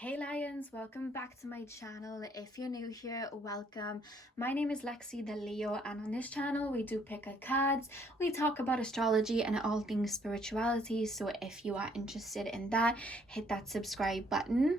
Hey Lions, welcome back to my channel. If you're new here, welcome. My name is Lexi The Leo, and on this channel we do pick a cards, we talk about astrology and all things spirituality. So if you are interested in that, hit that subscribe button.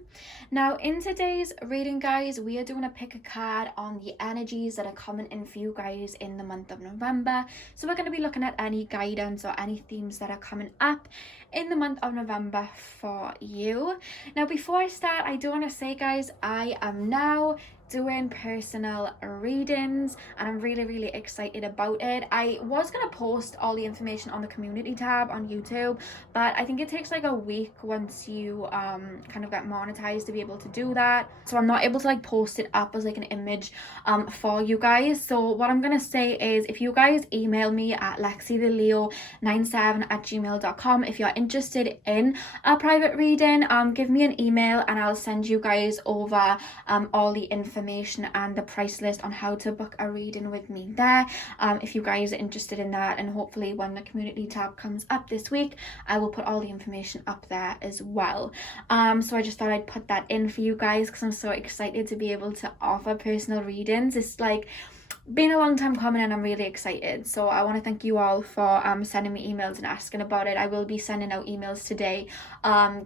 Now in today's reading, guys, we are doing a pick a card on the energies that are coming in for you guys in the month of November. So we're going to be looking at any guidance or any themes that are coming up in the month of November for you. Now before I start, I do want to say, guys, I am now doing personal readings and I'm really excited about it. I was gonna post all the information on the community tab on YouTube, but I think it takes like a week once you kind of get monetized to be able to do that, so I'm not able to like post it up as like an image for you guys. So what I'm gonna say is, if you guys email me at lexitheleo97@gmail.com if you're interested in a private reading, give me an email and I'll send you guys over all the information and the price list on how to book a reading with me there, if you guys are interested in that. And hopefully when the community tab comes up this week, I will put all the information up there as well. So I just thought I'd put that in for you guys because I'm so excited to be able to offer personal readings. It's like been a long time coming and I'm really excited. So I want to thank you all for sending me emails and asking about it. I will be sending out emails today,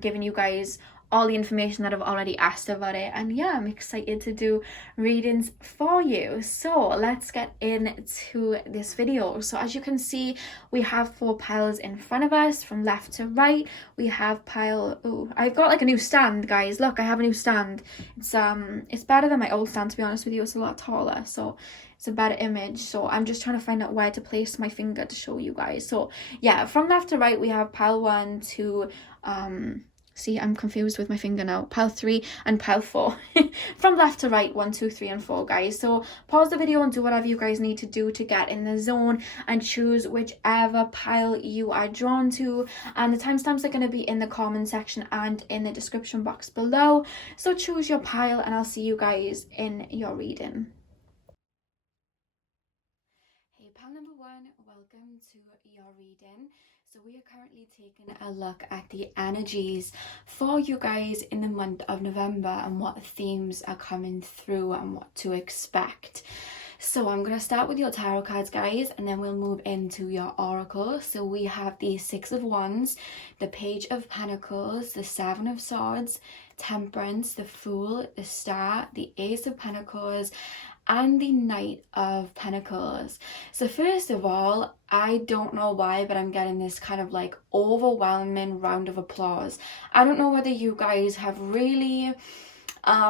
giving you guys all the information that I've already asked about it. And yeah, I'm excited to do readings for you. So let's get into this video. So as you can see, we have 4 piles in front of us from left to right. We have pile, oh, I've got like a new stand, guys. Look, I have a new stand. It's better than my old stand, to be honest with you. It's a lot taller, so it's a better image. So I'm just trying to find out where to place my finger to show you guys. So yeah, from left to right, we have pile 1 to see, I'm confused with my finger now. Pile 3 and pile 4. From left to right, 1, 2, 3, and 4, guys. So pause the video and do whatever you guys need to do to get in the zone and choose whichever pile you are drawn to. And the timestamps are going to be in the comment section and in the description box below. So choose your pile and I'll see you guys in your reading. Hey, pile number 1, welcome to your reading. So we are currently taking a look at the energies for you guys in the month of November and what themes are coming through and what to expect. So I'm going to start with your tarot cards, guys, and then we'll move into your oracle. So we have the 6 of Wands, the Page of Pentacles, the 7 of Swords, Temperance, the Fool, the Star, the Ace of Pentacles, and the Knight of Pentacles. So first of all, I don't know why, but I'm getting this kind of like overwhelming round of applause. I don't know whether you guys have really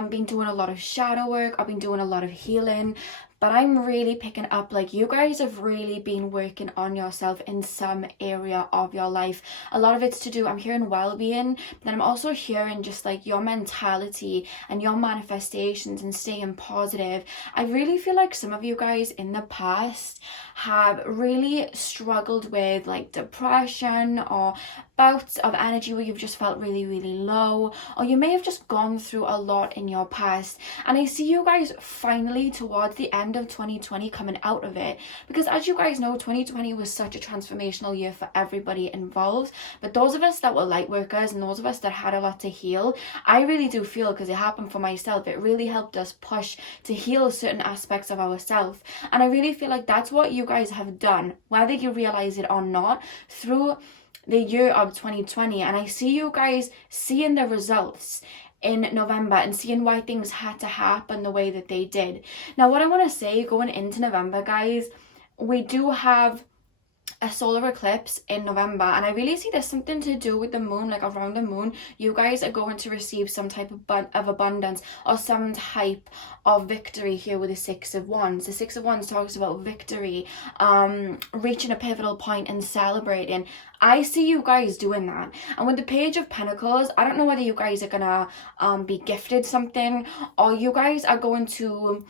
been doing a lot of shadow work or been doing a lot of healing, but I'm really picking up like you guys have really been working on yourself in some area of your life. A lot of it's to do, I'm hearing well-being, but then I'm also hearing just like your mentality and your manifestations and staying positive. I really feel like some of you guys in the past have really struggled with like depression or bouts of energy where you've just felt really low, or you may have just gone through a lot in your past. And I see you guys finally towards the end of 2020 coming out of it, because as you guys know, 2020 was such a transformational year for everybody involved. But those of us that were light workers and those of us that had a lot to heal, I really do feel, because it happened for myself, it really helped us push to heal certain aspects of ourselves. And I really feel like that's what you guys have done, whether you realize it or not, through the year of 2020. And I see you guys seeing the results in November and seeing why things had to happen the way that they did. Now what I want to say going into November, guys, we do have a solar eclipse in November, and I really see there's something to do with the moon, like around the moon you guys are going to receive some type of abundance or some type of victory here with the 6 of Wands. The 6 of Wands talks about victory, reaching a pivotal point and celebrating. I see you guys doing that. And with the Page of Pentacles, I don't know whether you guys are gonna be gifted something, or you guys are going to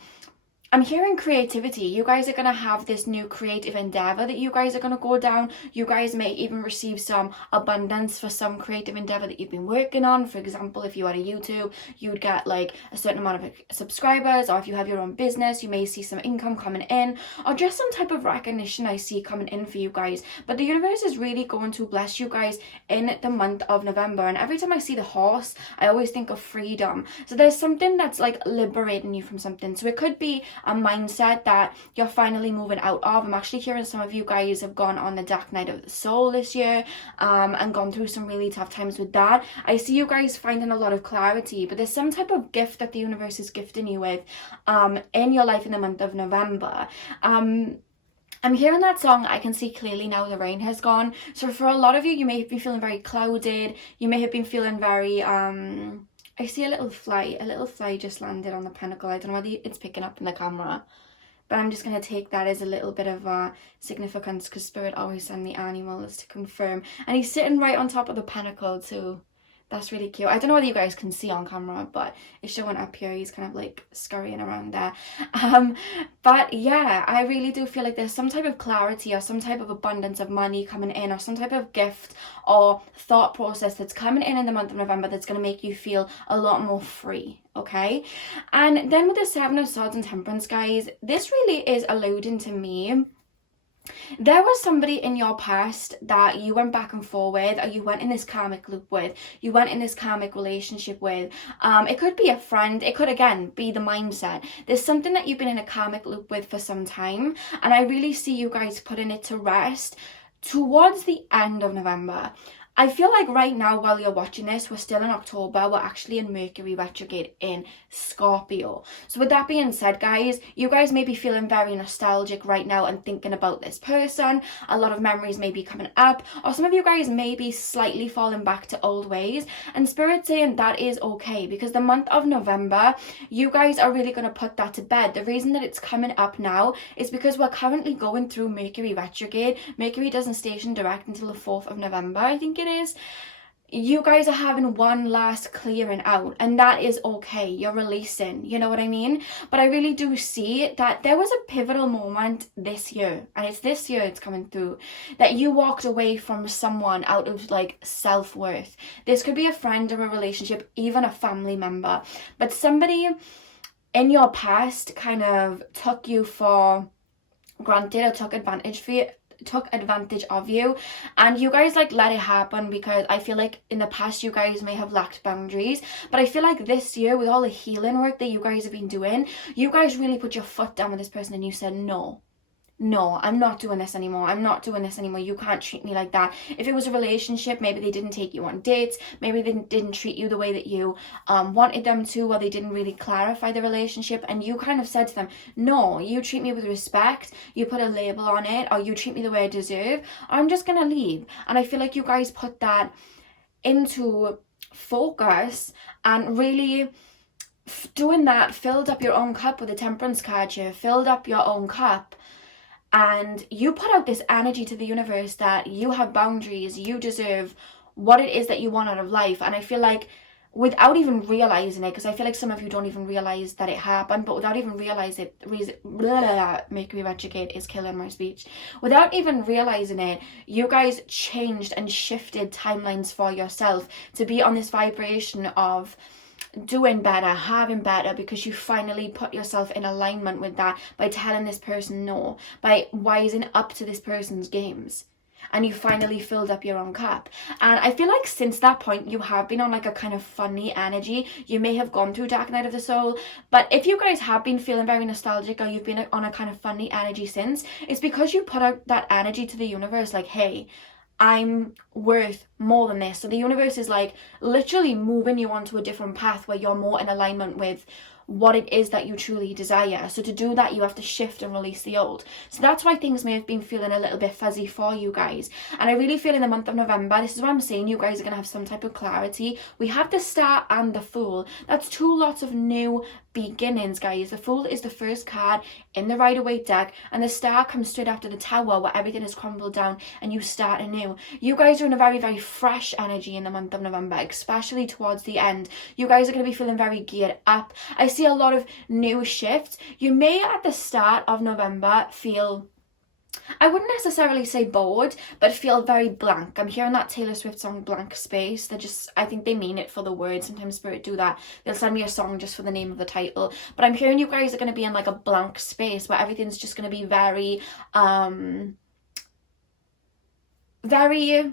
I'm hearing creativity. You guys are going to have this new creative endeavor that you guys are going to go down. You guys may even receive some abundance for some creative endeavor that you've been working on. For example, if you had a YouTube, you would get like a certain amount of subscribers, or if you have your own business, you may see some income coming in, or just some type of recognition I see coming in for you guys. But the universe is really going to bless you guys in the month of November. And every time I see the horse, I always think of freedom. So there's something that's like liberating you from something. So it could be a mindset that you're finally moving out of. I'm actually hearing some of you guys have gone on the dark night of the soul this year, and gone through some really tough times with that. I see you guys finding a lot of clarity, but there's some type of gift that the universe is gifting you with in your life in the month of November. I'm hearing that song, I Can See Clearly Now the Rain Has Gone. So for a lot of you, you may have been feeling very clouded. You may have been feeling very I see a little fly just landed on the pentacle. I don't know whether it's picking up in the camera, but I'm just going to take that as a little bit of significance, because Spirit always send me animals to confirm. And he's sitting right on top of the pentacle too. That's really cute. I don't know whether you guys can see on camera, but it's showing up here. He's kind of like scurrying around there. But yeah, I really do feel like there's some type of clarity or some type of abundance of money coming in, or some type of gift or thought process that's coming in the month of November that's going to make you feel a lot more free. Okay. And then with the Seven of Swords and Temperance, guys, this really is alluding to me. There was somebody in your past that you went back and forth with, or you went in this karmic loop with, you went in this karmic relationship with. It could be a friend, it could again be the mindset. There's something that you've been in a karmic loop with for some time, and I really see you guys putting it to rest towards the end of November. I feel like right now, while you're watching this, we're still in October. We're actually in Mercury retrograde in Scorpio. So with that being said, guys, you guys may be feeling very nostalgic right now and thinking about this person. A lot of memories may be coming up, or some of you guys may be slightly falling back to old ways. And Spirit's saying that is okay, because the month of November, you guys are really going to put that to bed. The reason that it's coming up now is because we're currently going through Mercury retrograde. Mercury doesn't station direct until the 4th of November, I think it is. You guys are having one last clearing out, and that is okay. You're releasing, you know what I mean? But I really do see that there was a pivotal moment this year, and it's this year it's coming through, that you walked away from someone out of like self-worth. This could be a friend or a relationship, even a family member, but somebody in your past kind of took you for granted or took advantage of you, and you guys like let it happen, because I feel like in the past you guys may have lacked boundaries, but I feel like this year, with all the healing work that you guys have been doing, you guys really put your foot down with this person and you said, no, I'm not doing this anymore. You can't treat me like that. If it was a relationship, maybe they didn't take you on dates, maybe they didn't treat you the way that you wanted them to, or they didn't really clarify the relationship, and you kind of said to them, no, you treat me with respect, you put a label on it, or you treat me the way I deserve, I'm just gonna leave. And I feel like you guys put that into focus, and really doing that filled up your own cup with the Temperance card here, filled up your own cup. And you put out this energy to the universe that you have boundaries, you deserve what it is that you want out of life. And I feel like without even realizing it, because I feel like some of you don't even realize that it happened, but without even realizing it, Mercury retrograde is killing my speech. Without even realizing it, you guys changed and shifted timelines for yourself to be on this vibration of doing better, having better, because you finally put yourself in alignment with that by telling this person no, by wising up to this person's games, and you finally filled up your own cup. And I feel like since that point you have been on like a kind of funny energy. You may have gone through dark night of the soul, but if you guys have been feeling very nostalgic, or you've been on a kind of funny energy since, it's because you put out that energy to the universe like, hey, I'm worth more than this. So the universe is like literally moving you onto a different path where you're more in alignment with what it is that you truly desire. So to do that, you have to shift and release the old. So that's why things may have been feeling a little bit fuzzy for you guys. And I really feel in the month of November, this is what I'm saying, you guys are going to have some type of clarity. We have the Star and the Fool. That's two lots of new beginnings, guys. The Fool is the first card in the Rider-Waite deck, and the Star comes straight after the Tower, where everything is crumbled down and you start anew. You guys are are in a very, very fresh energy in the month of November, especially towards the end. You guys are going to be feeling very geared up. I see a lot of new shifts. You may at the start of November feel, I wouldn't necessarily say bored, but feel very blank. I'm hearing that Taylor Swift song Blank Space. I think they mean it for the words. Sometimes Spirit do that. They'll send me a song just for the name of the title. But I'm hearing you guys are going to be in like a blank space where everything's just going to be very, very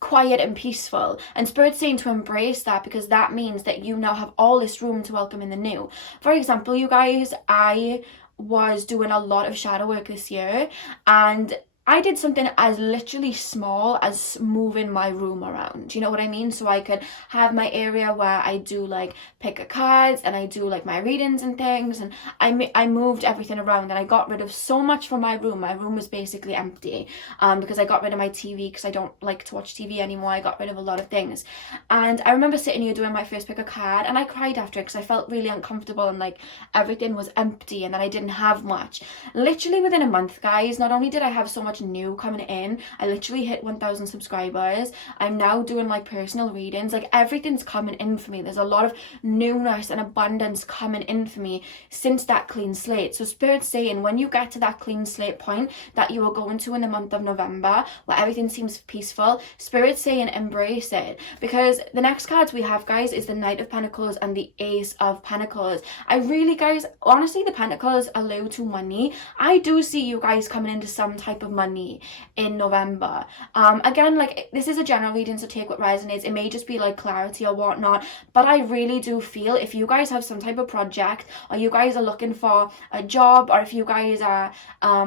quiet and peaceful, and Spirit's saying to embrace that, because that means that you now have all this room to welcome in the new. For example, you guys, I was doing a lot of shadow work this year, and I did something as literally small as moving my room around, you know what I mean? So I could have my area where I do like pick a cards and I do like my readings and things, and I moved everything around, and I got rid of so much from my room. My room was basically empty because I got rid of my TV, because I don't like to watch TV anymore. I got rid of a lot of things, and I remember sitting here doing my first pick a card, and I cried after it because I felt really uncomfortable, and like everything was empty and then I didn't have much. Literally within a month, guys, not only did I have so much new coming in, I literally hit 1,000 subscribers. I'm now doing like personal readings. Like everything's coming in for me. There's a lot of newness and abundance coming in for me since that clean slate. So Spirit's saying when you get to that clean slate point that you are going to in the month of November, where everything seems peaceful, Spirit's saying embrace it, because the next cards we have, guys, is the Knight of Pentacles and the Ace of Pentacles. I really, guys, honestly, the Pentacles allude to money. I do see you guys coming into some type of money in November. Again, like this is a general reading, so take what resonates. It may just be like clarity or whatnot, but I really do feel if you guys have some type of project, or you guys are looking for a job, or if you guys are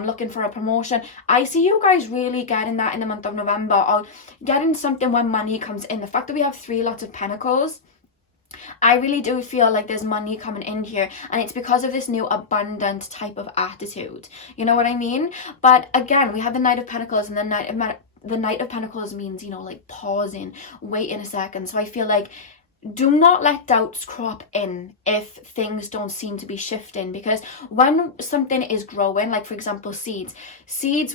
looking for a promotion, I see you guys really getting that in the month of November, or getting something when money comes in. The fact that we have 3 lots of pentacles, I really do feel like there's money coming in here, and it's because of this new abundant type of attitude, you know what I mean? But again, we have the Knight of Pentacles, and the Knight of Pentacles means, you know, like pausing, waiting a second. So I feel like do not let doubts crop in if things don't seem to be shifting, because when something is growing, like for example seeds,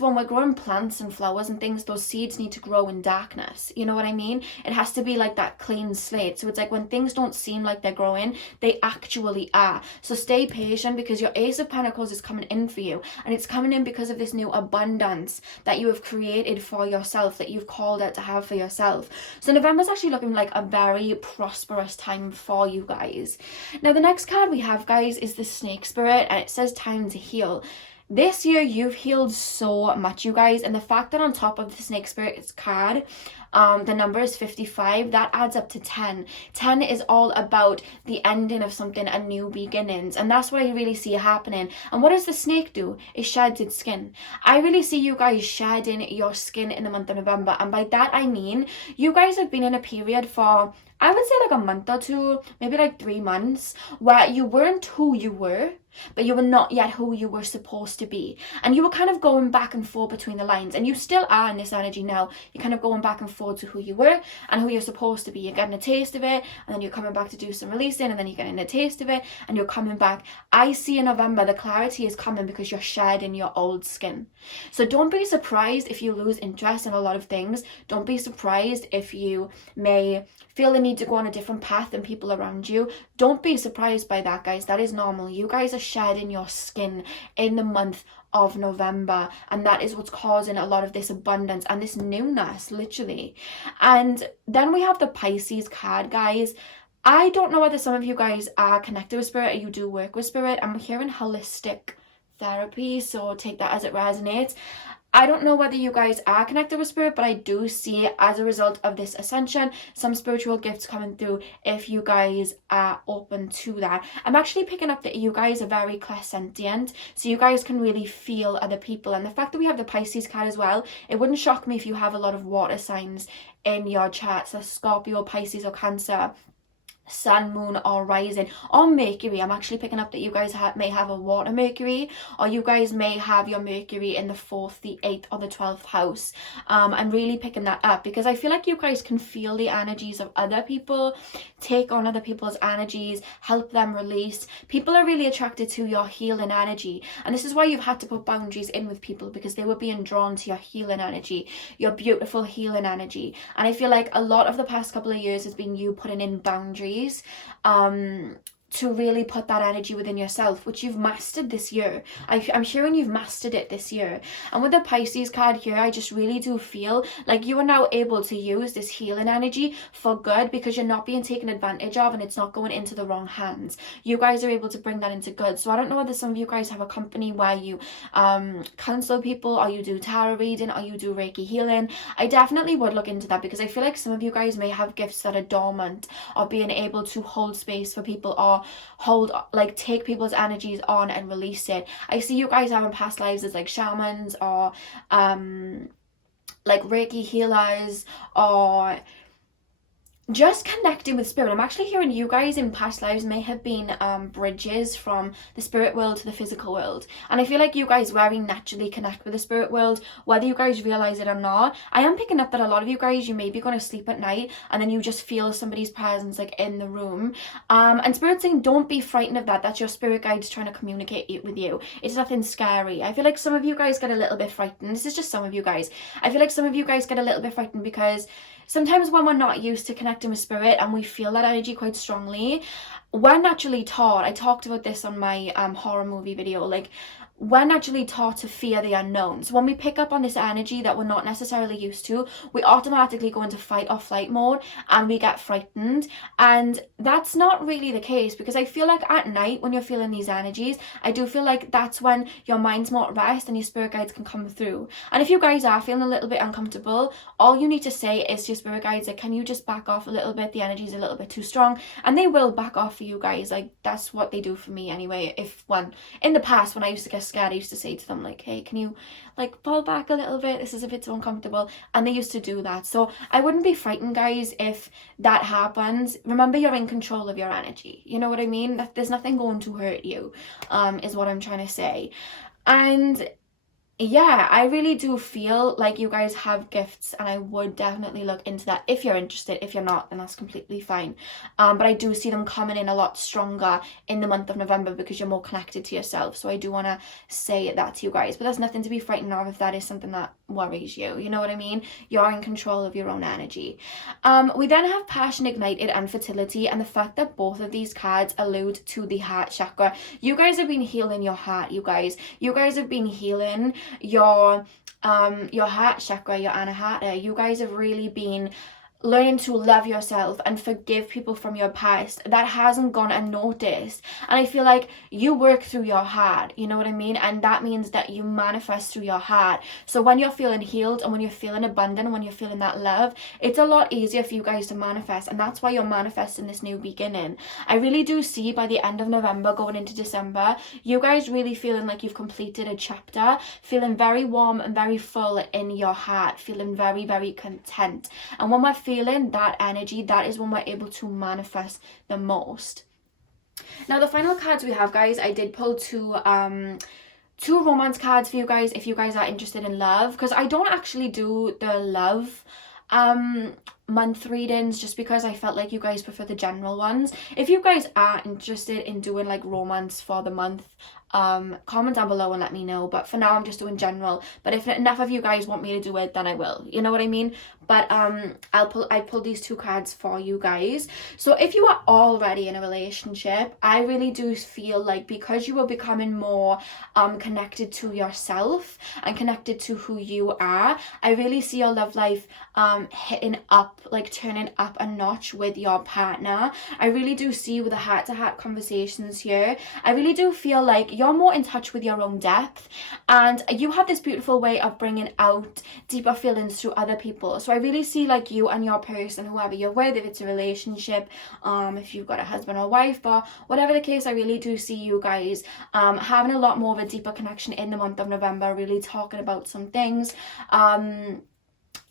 when we're growing plants and flowers and things, those seeds need to grow in darkness, you know what I mean? It has to be like that clean slate. So it's like when things don't seem like they're growing, they actually are. So stay patient, because your Ace of Pentacles is coming in for you, and it's coming in because of this new abundance that you have created for yourself, that you've called out to have for yourself. So November's actually looking like a very prosperous time for you guys. Now the next card we have, guys, is the Snake Spirit, and it says time to heal. This year you've healed so much, you guys, and the fact that on top of the Snake Spirit card, the number is 55, that adds up to 10. 10 is all about the ending of something and new beginnings, and that's what I really see happening. And what does the snake do? It sheds its skin. I really see you guys shedding your skin in the month of November, and by that I mean you guys have been in a period for, I would say like a month or two, maybe like 3 months, where you weren't who you were, but you were not yet who you were supposed to be, and you were kind of going back and forth between the lines, and you still are in this energy now. You're kind of going back and forth to who you were and who you're supposed to be. You're getting a taste of it, and then you're coming back to do some releasing, and then you're getting a taste of it, and you're coming back. I see in November the clarity is coming because you're shedding your old skin. So don't be surprised if you lose interest in a lot of things. Don't be surprised if you may feel the need to go on a different path than people around you. Don't be surprised by that, guys. That is normal. You guys are shedding your skin in the month of November, and that is what's causing a lot of this abundance and this newness, literally. And then we have the Pisces card, guys. I don't know whether some of you guys are connected with spirit or you do work with spirit. I'm hearing holistic therapy, so take that as it resonates. I don't know whether you guys are connected with spirit, but I do see, as a result of this ascension, some spiritual gifts coming through if you guys are open to that. I'm actually picking up that you guys are very clairsentient, so you guys can really feel other people. And the fact that we have the Pisces card as well, it wouldn't shock me if you have a lot of water signs in your charts, so Scorpio, Pisces or Cancer. sun, moon, or rising, or Mercury. I'm actually picking up that you guys may have a water Mercury, or you guys may have your Mercury in the 4th, the 8th, or the 12th house. I'm really picking that up because I feel like you guys can feel the energies of other people, take on other people's energies, help them release. People are really attracted to your healing energy, and this is why you've had to put boundaries in with people, because they were being drawn to your healing energy, your beautiful healing energy. And I feel like a lot of the past couple of years has been you putting in boundaries to really put that energy within yourself, which you've mastered this year. I'm hearing you've mastered it this year. And with the Pisces card here, I just really do feel like you are now able to use this healing energy for good, because you're not being taken advantage of and it's not going into the wrong hands. You guys are able to bring that into good. So I don't know whether some of you guys have a company where you counsel people, or you do tarot reading, or you do Reiki healing. I definitely would look into that, because I feel like some of you guys may have gifts that are dormant, or being able to hold space for people, or take people's energies on and release it. I see you guys having past lives as like shamans, or like Reiki healers, or just connecting with spirit. I'm actually hearing you guys in past lives may have been bridges from the spirit world to the physical world, and I feel like you guys very naturally connect with the spirit world, whether you guys realize it or not. I am picking up that a lot of you guys, you may be going to sleep at night and then you just feel somebody's presence like in the room, and spirit's saying don't be frightened of that. That's your spirit guides trying to communicate with you. It's nothing scary. I feel like some of you guys get a little bit frightened. This is just some of you guys. I feel like some of you guys get a little bit frightened because sometimes when we're not used to connecting with spirit and we feel that energy quite strongly, we're naturally taught, I talked about this on my horror movie video, like we're naturally taught to fear the unknown. So when we pick up on this energy that we're not necessarily used to, we automatically go into fight or flight mode and we get frightened. And that's not really the case, because I feel like at night when you're feeling these energies, I do feel like that's when your mind's more at rest and your spirit guides can come through. And if you guys are feeling a little bit uncomfortable, all you need to say is to your spirit guides, like, can you just back off a little bit? The energy's a little bit too strong. And they will back off for you guys. Like, that's what they do for me anyway. In the past, when I used to get scared, I used to say to them, like, hey, can you like pull back a little bit? This is a bit too uncomfortable. And they used to do that. So I wouldn't be frightened, guys, if that happens. Remember, you're in control of your energy. You know what I mean? That there's nothing going to hurt you, is what I'm trying to say. And yeah, I really do feel like you guys have gifts, and I would definitely look into that if you're interested. If you're not, then that's completely fine. But I do see them coming in a lot stronger in the month of November, because you're more connected to yourself. So I do want to say that to you guys, but there's nothing to be frightened of if that is something that worries you. You know what I mean? You're in control of your own energy. We then have passion ignited and fertility, and the fact that both of these cards allude to the heart chakra. You guys have been healing your heart, you guys. You guys have been healing your heart chakra, your anahata. You guys have really been learning to love yourself and forgive people from your past. That hasn't gone unnoticed. And I feel like you work through your heart, you know what I mean? And that means that you manifest through your heart. So when you're feeling healed and when you're feeling abundant, when you're feeling that love, it's a lot easier for you guys to manifest. And that's why you're manifesting this new beginning. I really do see by the end of November going into December, you guys really feeling like you've completed a chapter, feeling very warm and very full in your heart, feeling very, very content. And when we're feeling that energy, that is when we're able to manifest the most. Now, the final cards we have, guys, I did pull two romance cards for you guys if you guys are interested in love, because I don't actually do the love month readings, just because I felt like you guys prefer the general ones. If you guys are interested in doing like romance for the month, comment down below and let me know. But for now, I'm just doing general. But if enough of you guys want me to do it, then I will. You know what I mean? But I pulled these two cards for you guys. So if you are already in a relationship, I really do feel like because you are becoming more connected to yourself and connected to who you are, I really see your love life hitting up, like turning up a notch with your partner. I really do see with the heart-to-heart conversations here, I really do feel like you're more in touch with your own depth, and you have this beautiful way of bringing out deeper feelings through other people. So I really see like you and your person, whoever you're with, if it's a relationship, if you've got a husband or wife, but whatever the case, I really do see you guys having a lot more of a deeper connection in the month of November, really talking about some things.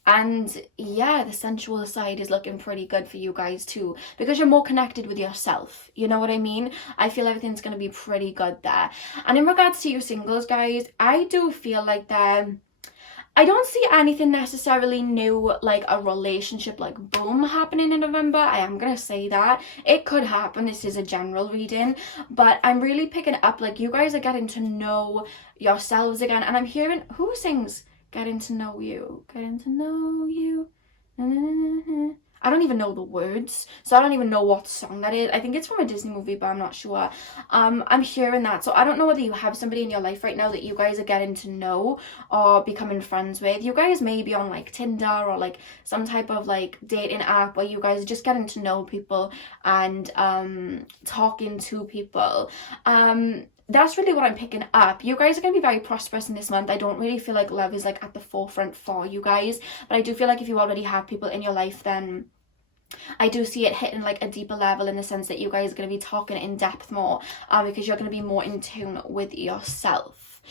And yeah, the sensual side is looking pretty good for you guys too, because you're more connected with yourself. You know what I mean? I feel everything's going to be pretty good there. And in regards to you singles, guys, I do feel like I don't see anything necessarily new, like a relationship like boom happening in November. I am gonna say that it could happen. This is a general reading, but I'm really picking up like you guys are getting to know yourselves again. And I'm hearing, who sings getting to know you, getting to know you, na, na, na, na. I don't even know the words, so I don't even know what song that is. I think it's from a Disney movie, but I'm not sure. I'm hearing that, so I don't know whether you have somebody in your life right now that you guys are getting to know or becoming friends with. You guys may be on like Tinder or like some type of like dating app where you guys are just getting to know people and talking to people. That's really what I'm picking up. You guys are going to be very prosperous in this month. I don't really feel like love is like at the forefront for you guys, but I do feel like if you already have people in your life, then I do see it hitting like a deeper level in the sense that you guys are going to be talking in depth more because you're going to be more in tune with yourself.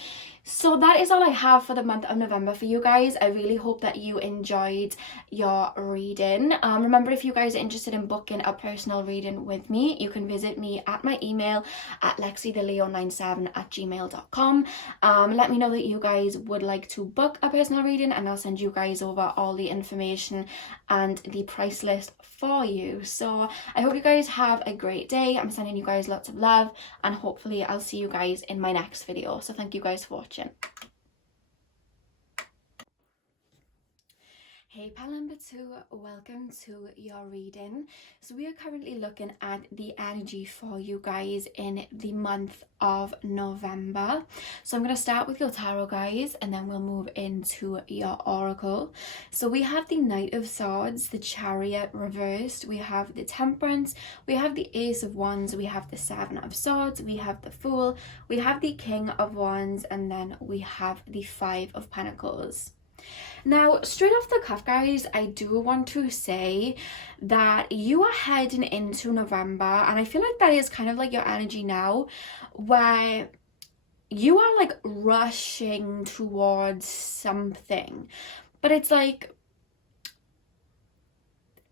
So that is all I have for the month of November for you guys. I really hope that you enjoyed your reading. Remember, if you guys are interested in booking a personal reading with me, you can visit me at my email at lexitheleo97@gmail.com. Let me know that you guys would like to book a personal reading and I'll send you guys over all the information and the price list for you. So I hope you guys have a great day. I'm sending you guys lots of love and hopefully I'll see you guys in my next video. So thank you guys for watching. Hey pal number 2, welcome to your reading. So we are currently looking at the energy for you guys in the month of November. So I'm going to start with your tarot, guys, and then we'll move into your oracle. So we have the Knight of Swords, the Chariot reversed, we have the Temperance, we have the Ace of Wands, we have the Seven of Swords, we have the Fool, we have the King of Wands, and then we have the Five of Pentacles. Now, straight off the cuff, guys, I do want to say that you are heading into November, and I feel like that is kind of like your energy now, where you are like rushing towards something, but it's like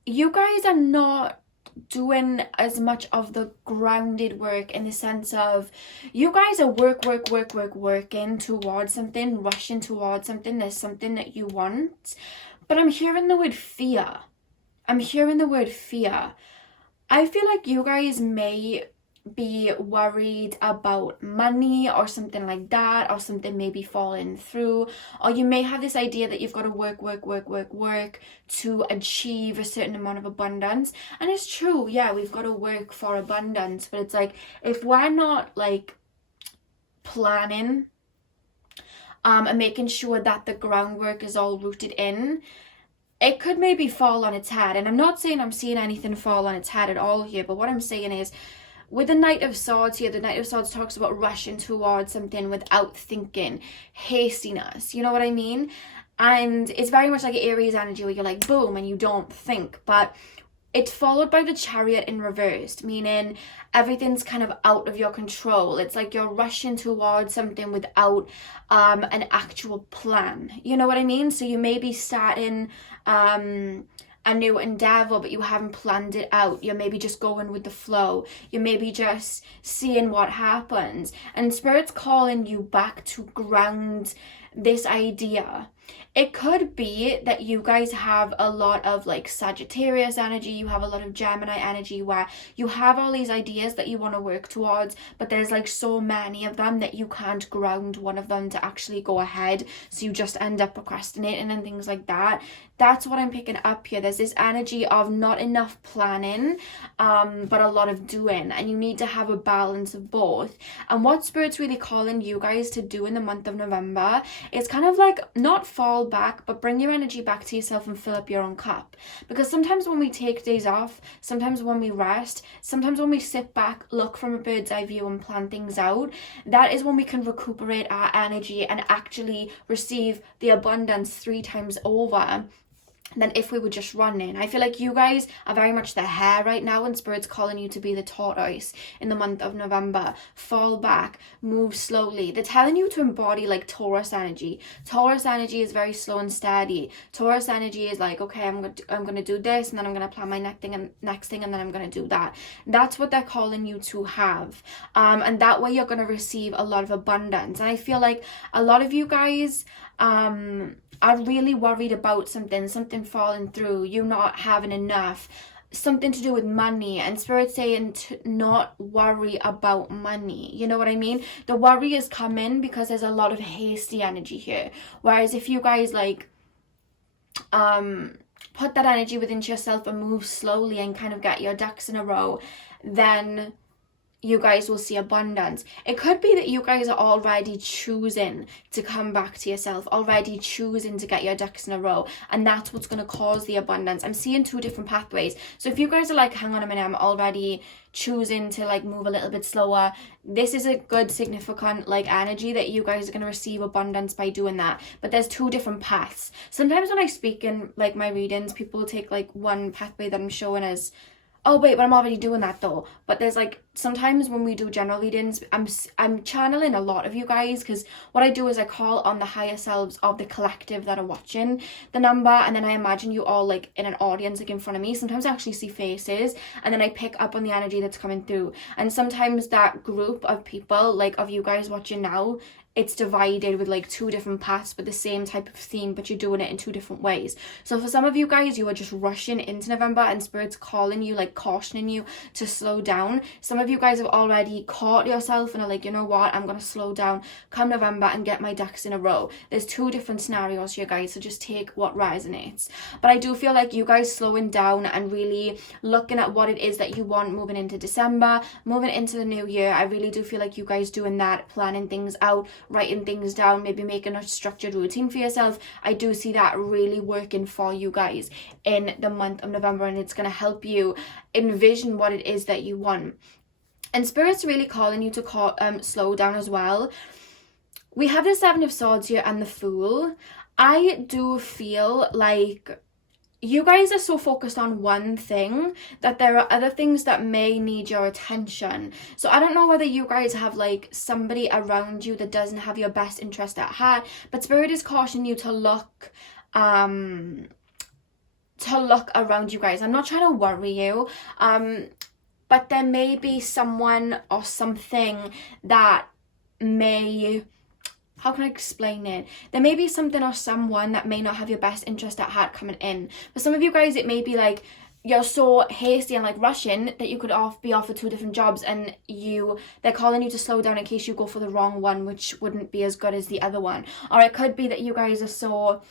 you guys are not doing as much of the grounded work in the sense of you guys are working towards something, rushing towards something. There's something that you want, but I'm hearing the word fear. I feel like you guys may be worried about money or something like that, or something maybe falling through, or you may have this idea that you've got to work to achieve a certain amount of abundance. And it's true, yeah, we've got to work for abundance, but it's like if we're not like planning and making sure that the groundwork is all rooted in, it could maybe fall on its head. And I'm not saying I'm seeing anything fall on its head at all here, but what I'm saying is, with the Knight of Swords here, the Knight of Swords talks about rushing towards something without thinking, hastiness, you know what I mean? And it's very much like an Aries energy where you're like, boom, and you don't think. But it's followed by the Chariot in reversed, meaning everything's kind of out of your control. It's like you're rushing towards something without an actual plan. You know what I mean? So you may be starting a new endeavor, but you haven't planned it out. You're maybe just going with the flow. You're maybe just seeing what happens. And Spirit's calling you back to ground this idea. It could be that you guys have a lot of like Sagittarius energy, you have a lot of Gemini energy, where you have all these ideas that you want to work towards, but there's like so many of them that you can't ground one of them to actually go ahead, so you just end up procrastinating and things like that. That's what I'm picking up here. There's this energy of not enough planning, but a lot of doing, and you need to have a balance of both. And what Spirit's really calling you guys to do in the month of November is kind of like not fall back, but bring your energy back to yourself and fill up your own cup. Because sometimes when we take days off, sometimes when we rest, sometimes when we sit back, look from a bird's eye view and plan things out, that is when we can recuperate our energy and actually receive the abundance 3 times over. than if we were just running. I feel like you guys are very much the hare right now, and Spirit's calling you to be the tortoise in the month of November. Fall back, move slowly. They're telling you to embody like Taurus energy. Taurus energy is very slow and steady. Taurus energy is like, okay, I'm gonna do this, and then I'm gonna plan my next thing, and then I'm gonna do that. That's what they're calling you to have, and that way you're gonna receive a lot of abundance. And I feel like a lot of you guys are really worried about something falling through, you not having enough, something to do with money, and Spirit saying to not worry about money. You know what I mean? The worry is coming because there's a lot of hasty energy here. Whereas if you guys like put that energy within yourself and move slowly and kind of get your ducks in a row, then you guys will see abundance. It could be that you guys are already choosing to come back to yourself, already choosing to get your ducks in a row, and that's what's going to cause the abundance. I'm seeing two different pathways. So if you guys are like, hang on a minute, I'm already choosing to like move a little bit slower, this is a good significant like energy that you guys are going to receive abundance by doing that. But there's two different paths. Sometimes when I speak in like my readings, people take like one pathway that I'm showing as, oh wait, but I'm already doing that though. But there's like, sometimes when we do general readings, I'm channeling a lot of you guys, because what I do is I call on the higher selves of the collective that are watching the number, and then I imagine you all like in an audience like in front of me. Sometimes I actually see faces, and then I pick up on the energy that's coming through. And sometimes that group of people, like of you guys watching now, it's divided with like two different paths with the same type of theme, but you're doing it in two different ways. So for some of you guys, you are just rushing into November and Spirit's calling you, like cautioning you to slow down. Some of you guys have already caught yourself and are like, you know what, I'm going to slow down come November and get my ducks in a row. There's two different scenarios here, guys, so just take what resonates. But I do feel like you guys slowing down and really looking at what it is that you want moving into December, moving into the new year. I really do feel like you guys doing that, planning things out, writing things down, maybe making a structured routine for yourself. I do see that really working for you guys in the month of November, and it's going to help you envision what it is that you want. And Spirit's really calling you to slow down as well. We have the Seven of Swords here and the Fool. I do feel like you guys are so focused on one thing that there are other things that may need your attention. So I don't know whether you guys have like somebody around you that doesn't have your best interest at heart, but Spirit is cautioning you to look around you guys. I'm not trying to worry you, but there may be someone or something that may, how can I explain it? There may be something or someone that may not have your best interest at heart coming in. For some of you guys, it may be like you're so hasty and like rushing that you could be offered two different jobs, and they're calling you to slow down in case you go for the wrong one, which wouldn't be as good as the other one. Or it could be that you guys are so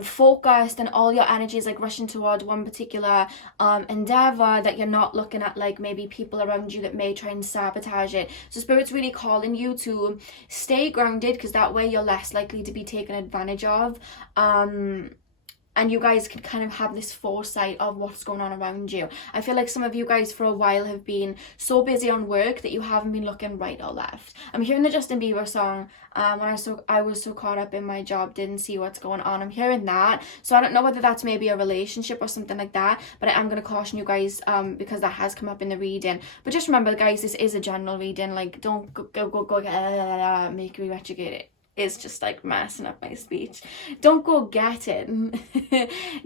focused and all your energy is like rushing towards one particular endeavor that you're not looking at like maybe people around you that may try and sabotage it. So Spirit's really calling you to stay grounded, because that way you're less likely to be taken advantage of, and you guys can kind of have this foresight of what's going on around you. I feel like some of you guys for a while have been so busy on work that you haven't been looking right or left. I'm hearing the Justin Bieber song, when I was so caught up in my job, didn't see what's going on. I'm hearing that. So I don't know whether that's maybe a relationship or something like that, but I am going to caution you guys because that has come up in the reading. But just remember, guys, this is a general reading. Like, don't go Mercury retrograde. Is just like messing up my speech. Don't go getting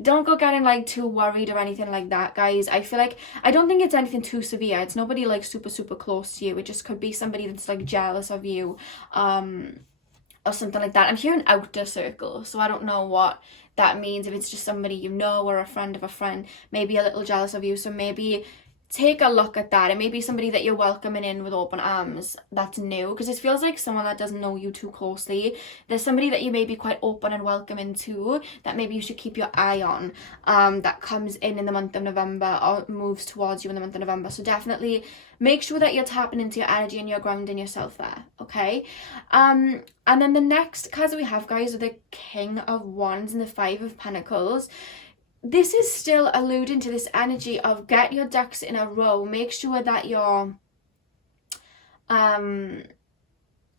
don't go getting like too worried or anything like that, guys. I feel like, I don't think it's anything too severe. It's nobody like super close to you. It just could be somebody that's like jealous of you or something like that. I'm hearing outer circle, so I don't know what that means. If it's just somebody you know or a friend of a friend, maybe a little jealous of you. So maybe take a look at that. It may be somebody that you're welcoming in with open arms that's new, because it feels like someone that doesn't know you too closely. There's somebody that you may be quite open and welcoming to that maybe you should keep your eye on, that comes in the month of November or moves towards you in the month of November. So definitely make sure that you're tapping into your energy and you're grounding yourself there, okay? And then the next cards that we have, guys, are the King of Wands and the Five of Pentacles. This is still alluding to this energy of get your ducks in a row. Make sure that you're, I'm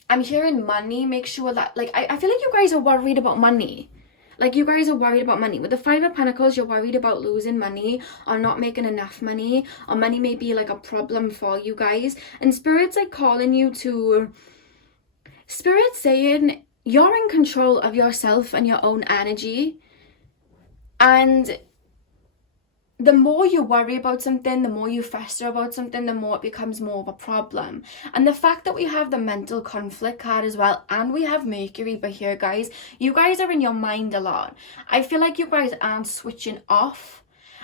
hearing money. Make sure that, like, I feel like you guys are worried about money. Like, you guys are worried about money. With the Five of Pentacles, you're worried about losing money or not making enough money, or money may be like a problem for you guys. And Spirit's like calling you to, Spirit's saying you're in control of yourself and your own energy. And the more you worry about something, the more you fester about something, the more it becomes more of a problem. And the fact that we have the mental conflict card as well, and we have Mercury but here, guys, you guys are in your mind a lot. I feel like you guys aren't switching off,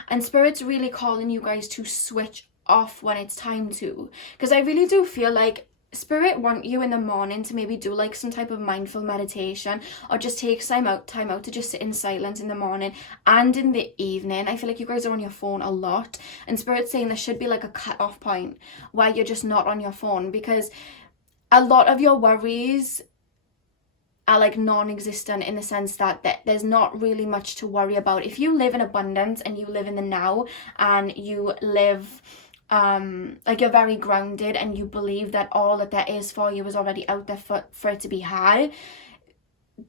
and Spirit's really calling you guys to switch off when it's time to. Because I really do feel like Spirit want you in the morning to maybe do like some type of mindful meditation, or just take time out to just sit in silence in the morning and in the evening. I feel like you guys are on your phone a lot, and Spirit's saying there should be like a cut off point where you're just not on your phone, because a lot of your worries are like non-existent, in the sense that there's not really much to worry about. If you live in abundance and you live in the now, and you live like you're very grounded, and you believe that all that there is for you is already out there for it to be had,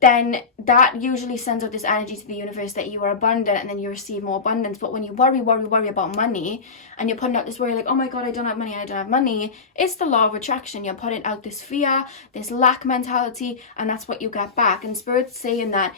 then that usually sends out this energy to the universe that you are abundant, and then you receive more abundance. But when you worry about money, and you're putting out this worry like, oh my god, I don't have money, it's the law of attraction. You're putting out this fear, this lack mentality, and that's what you get back. And Spirit's saying that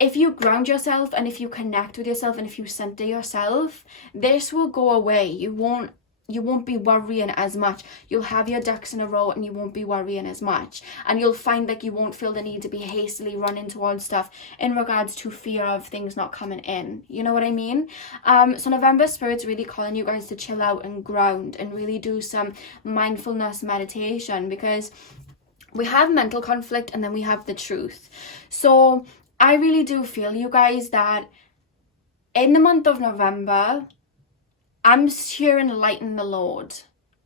if you ground yourself, and if you connect with yourself, and if you center yourself, this will go away. You won't be worrying as much. You'll have your ducks in a row, and you won't be worrying as much. And you'll find like you won't feel the need to be hastily running towards stuff in regards to fear of things not coming in. You know what I mean? So November, Spirit's really calling you guys to chill out and ground, and really do some mindfulness meditation, because we have mental conflict and then we have the truth. So I really do feel, you guys, that in the month of November, I'm hearing lighten the load.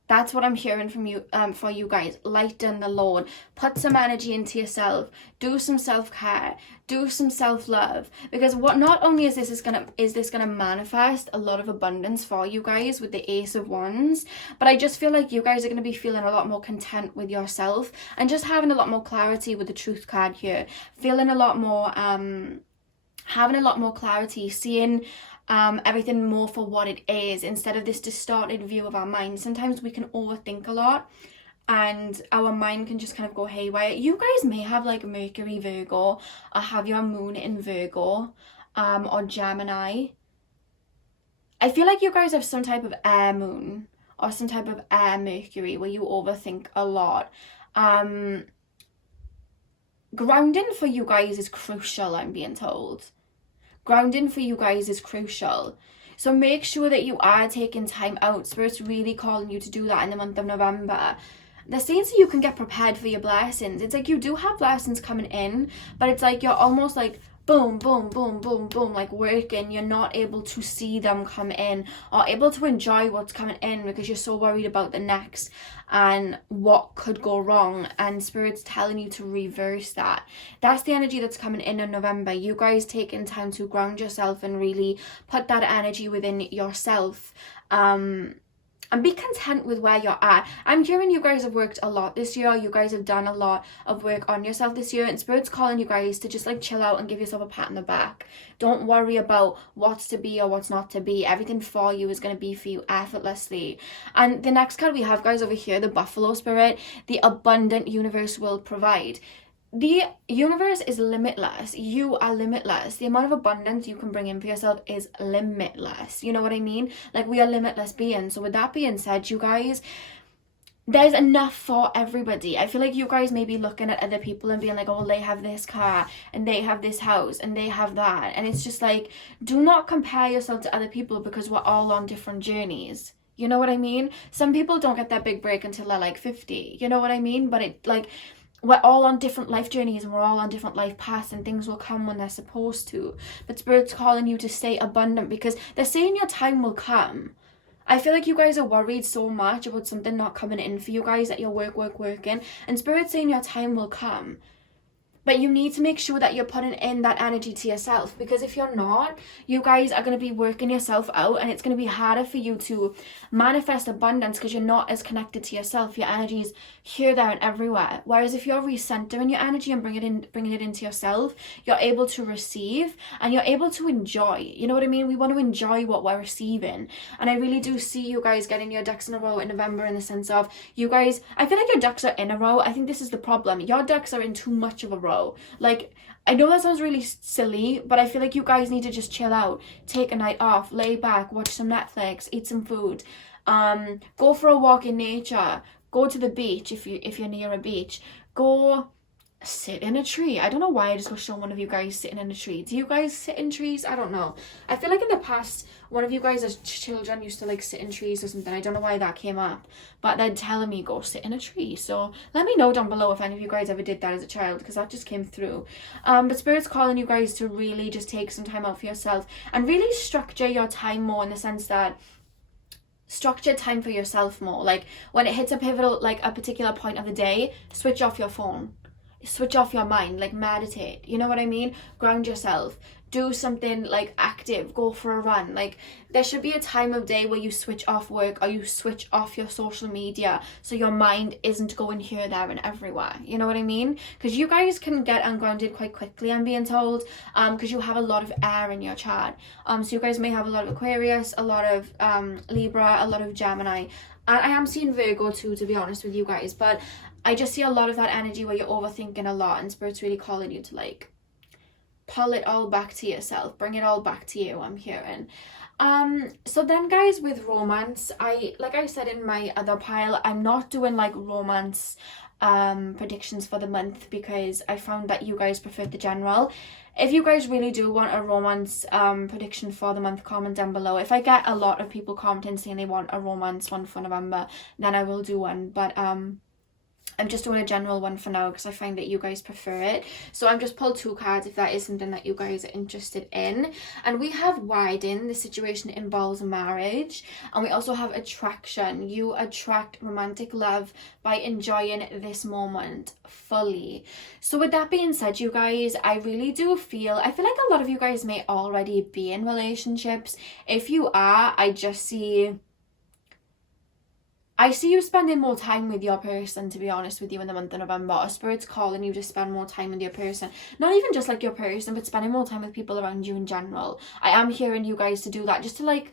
That's what I'm hearing from you, for you guys. Lighten the load. Put some energy into yourself. Do some self-care. Do some self-love. Because what not only is this gonna manifest a lot of abundance for you guys with the Ace of Wands, but I just feel like you guys are gonna be feeling a lot more content with yourself, and just having a lot more clarity with the Truth card here. Feeling a lot more, having a lot more clarity, seeing everything more for what it is, instead of this distorted view of our mind. Sometimes we can overthink a lot, and our mind can just kind of go haywire. You guys may have like Mercury Virgo, or have your moon in Virgo, or Gemini. I feel like you guys have some type of air moon, or some type of air Mercury, where you overthink a lot. Grounding for you guys is crucial, I'm being told. Grounding for you guys is crucial. So make sure that you are taking time out. Spirit's really calling you to do that in the month of November. They're saying so you can get prepared for your blessings. It's like you do have blessings coming in, but it's like you're almost like boom, boom, boom, boom, boom, like working. You're not able to see them come in, or able to enjoy what's coming in, because you're so worried about the next and what could go wrong. And Spirit's telling you to reverse that. That's the energy that's coming in November. You guys taking time to ground yourself and really put that energy within yourself. And be content with where you're at. I'm hearing you guys have worked a lot this year. You guys have done a lot of work on yourself this year, and Spirit's calling you guys to just like chill out and give yourself a pat on the back. Don't worry about what's to be or what's not to be. Everything for you is going to be for you effortlessly. And the next card we have, guys, over here, the Buffalo Spirit, the abundant universe will provide. The universe is limitless. You are limitless. The amount of abundance you can bring in for yourself is limitless. You know what I mean? Like, we are limitless beings. So with that being said, you guys, there's enough for everybody. I feel like you guys may be looking at other people and being like, oh, well, they have this car, and they have this house, and they have that. And it's just like, do not compare yourself to other people, because we're all on different journeys. You know what I mean? Some people don't get that big break until they're like 50. You know what I mean? But it like, we're all on different life journeys, and we're all on different life paths, and things will come when they're supposed to. But Spirit's calling you to stay abundant, because they're saying your time will come. I feel like you guys are worried so much about something not coming in for you guys, that you're working, and Spirit's saying your time will come. But you need to make sure that you're putting in that energy to yourself, because if you're not, you guys are going to be working yourself out, and it's going to be harder for you to manifest abundance because you're not as connected to yourself. Your energy is here, there, and everywhere. Whereas if you're recentering your energy and bringing it into yourself, you're able to receive and you're able to enjoy. You know what I mean? We want to enjoy what we're receiving. And I really do see you guys getting your ducks in a row in November, in the sense of, you guys, I feel like your ducks are in a row. I think this is the problem. Your ducks are in too much of a row. Like, I know that sounds really silly, but I feel like you guys need to just chill out, take a night off, lay back, watch some Netflix, eat some food, go for a walk in nature, go to the beach if you're near a beach, go sit in a tree. I don't know why I just got shown one of you guys sitting in a tree. Do you guys sit in trees? I don't know. I feel like in the past, one of you guys as children used to like sit in trees or something. I don't know why that came up, but they're telling me go sit in a tree. So let me know down below if any of you guys ever did that as a child, because that just came through. But Spirit's calling you guys to really just take some time out for yourself and really structure your time more, in the sense that structure time for yourself more. Like when it hits a pivotal, like a particular point of the day, switch off your phone. Switch off your mind, like meditate, you know what I mean? Ground yourself, do something like active, go for a run. Like there should be a time of day where you switch off work or you switch off your social media, so your mind isn't going here, there, and everywhere. You know what I mean? Because you guys can get ungrounded quite quickly, I'm being told, because you have a lot of air in your chart. So you guys may have a lot of Aquarius, a lot of Libra, a lot of Gemini, and I am seeing Virgo too, to be honest with you guys. But I just see a lot of that energy where you're overthinking a lot, and Spirit's really calling you to like pull it all back to yourself, bring it all back to you, I'm hearing. So then guys, with romance, like I said in my other pile, I'm not doing like romance predictions for the month, because I found that you guys preferred the general. If you guys really do want a romance prediction for the month, comment down below. If I get a lot of people commenting saying they want a romance one for November, then I will do one. But I'm just doing a general one for now because I find that you guys prefer it. So I'm just pulled 2 cards if that is something that you guys are interested in. And we have widen. The situation involves marriage. And we also have attraction. You attract romantic love by enjoying this moment fully. So with that being said, you guys, I really do feel, I feel like a lot of you guys may already be in relationships. If you are, I see you spending more time with your person, to be honest with you, in the month of November. Or Spirit's calling you to spend more time with your person. Not even just like your person, but spending more time with people around you in general. I am hearing you guys to do that, just to like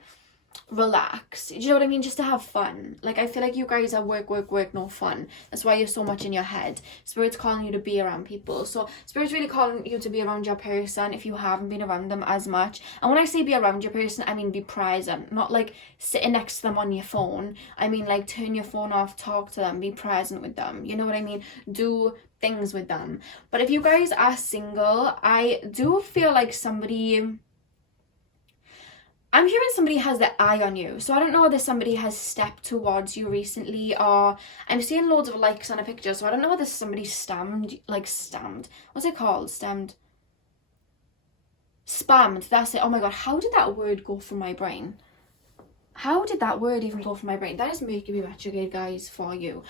relax. Do you know what I mean? Just to have fun. Like I feel like you guys are work, no fun. That's why you're so much in your head. Spirit's calling you to be around people. So Spirit's really calling you to be around your person if you haven't been around them as much. And when I say be around your person, I mean be present, not like sitting next to them on your phone. I mean like turn your phone off, talk to them, be present with them. You know what I mean? Do things with them. But if you guys are single, I do feel like I'm hearing somebody has their eye on you. So I don't know whether somebody has stepped towards you recently, or I'm seeing loads of likes on a picture. So I don't know whether somebody spammed. What's it called? Spammed, that's it. Oh my god, how did that word go from my brain? How did that word even go from my brain? That is making me retrograde, guys, for you.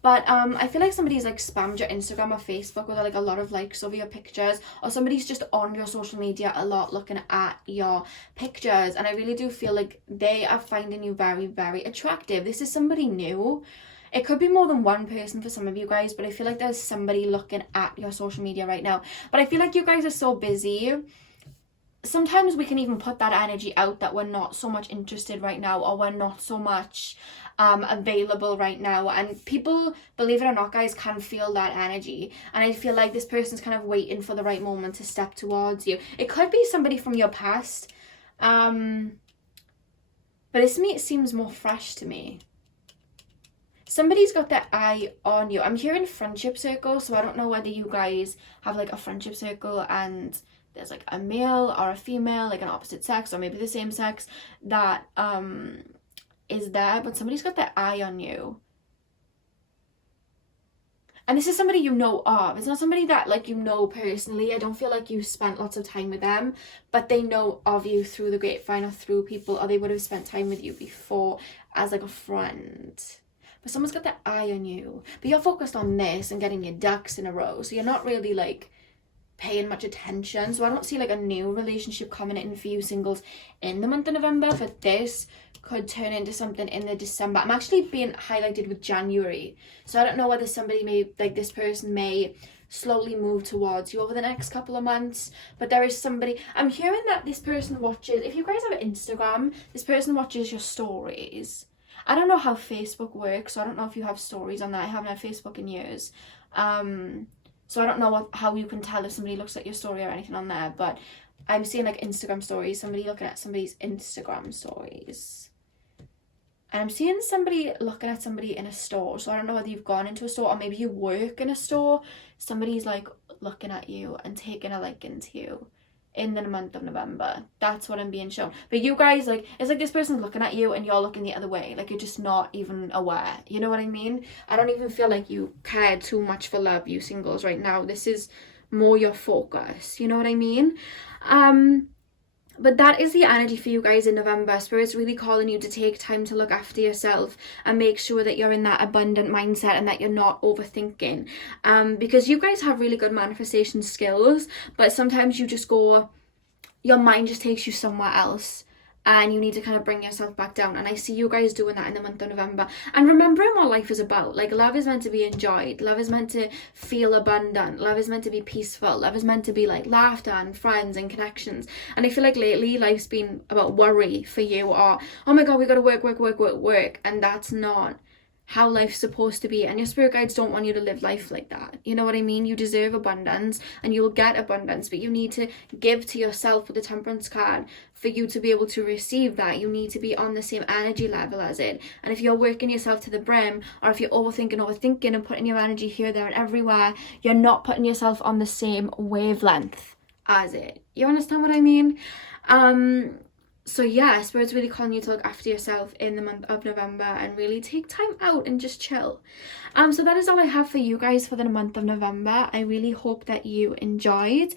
But I feel like somebody's like spammed your Instagram or Facebook with like a lot of likes over your pictures, or somebody's just on your social media a lot looking at your pictures, and I really do feel like they are finding you very, very attractive. This is somebody new. It could be more than one person for some of you guys, but I feel like there's somebody looking at your social media right now. But I feel like you guys are so busy. Sometimes we can even put that energy out that we're not so much interested right now, or we're not so much available right now, and people, believe it or not, guys, can feel that energy, and I feel like this person's kind of waiting for the right moment to step towards you. It could be somebody from your past, but it seems more fresh to me. Somebody's got their eye on you. I'm hearing friendship circle, so I don't know whether you guys have like a friendship circle and there's like a male or a female, like an opposite sex or maybe the same sex, that is there, but somebody's got their eye on you. And this is somebody you know of. It's not somebody that like you know personally. I don't feel like you spent lots of time with them, but they know of you through the grapevine or through people, or they would have spent time with you before as like a friend. But someone's got their eye on you, but you're focused on this and getting your ducks in a row, so you're not really like paying much attention. So I don't see like a new relationship coming in for you singles in the month of November, but this could turn into something in the December. I'm actually being highlighted with January. So I don't know whether somebody may, like this person may slowly move towards you over the next couple of months, but there is somebody, I'm hearing that this person watches, if you guys have Instagram, this person watches your stories. I don't know how Facebook works, so I don't know if you have stories on that. I haven't had Facebook in years. So I don't know how you can tell if somebody looks at your story or anything on there, but I'm seeing like Instagram stories, somebody looking at somebody's Instagram stories. And I'm seeing somebody looking at somebody in a store. So I don't know whether you've gone into a store or maybe you work in a store. Somebody's like looking at you and taking a liking to you in the month of November. That's what I'm being shown. But you guys, like, it's like this person's looking at you and you're looking the other way. Like, you're just not even aware. You know what I mean? I don't even feel like you care too much for love, you singles, right now. This is more your focus. You know what I mean? But that is the energy for you guys in November. Spirit's really calling you to take time to look after yourself and make sure that you're in that abundant mindset and that you're not overthinking. Because you guys have really good manifestation skills, but sometimes you just go, your mind just takes you somewhere else. And you need to kind of bring yourself back down. And I see you guys doing that in the month of November. And remembering what life is about. Like, love is meant to be enjoyed. Love is meant to feel abundant. Love is meant to be peaceful. Love is meant to be like laughter and friends and connections. And I feel like lately life's been about worry for you. Or, oh my God, we got to work. And that's not how life's supposed to be. And your spirit guides don't want you to live life like that. You know what I mean? You deserve abundance and you'll get abundance, but you need to give to yourself with the temperance card for you to be able to receive that. You need to be on the same energy level as it. And if you're working yourself to the brim, or if you're overthinking and putting your energy here, there and everywhere, you're not putting yourself on the same wavelength as it. You understand what I mean? So yeah, Spirit's really calling you to look after yourself in the month of November and really take time out and just chill. So that is all I have for you guys for the month of November. I really hope that you enjoyed.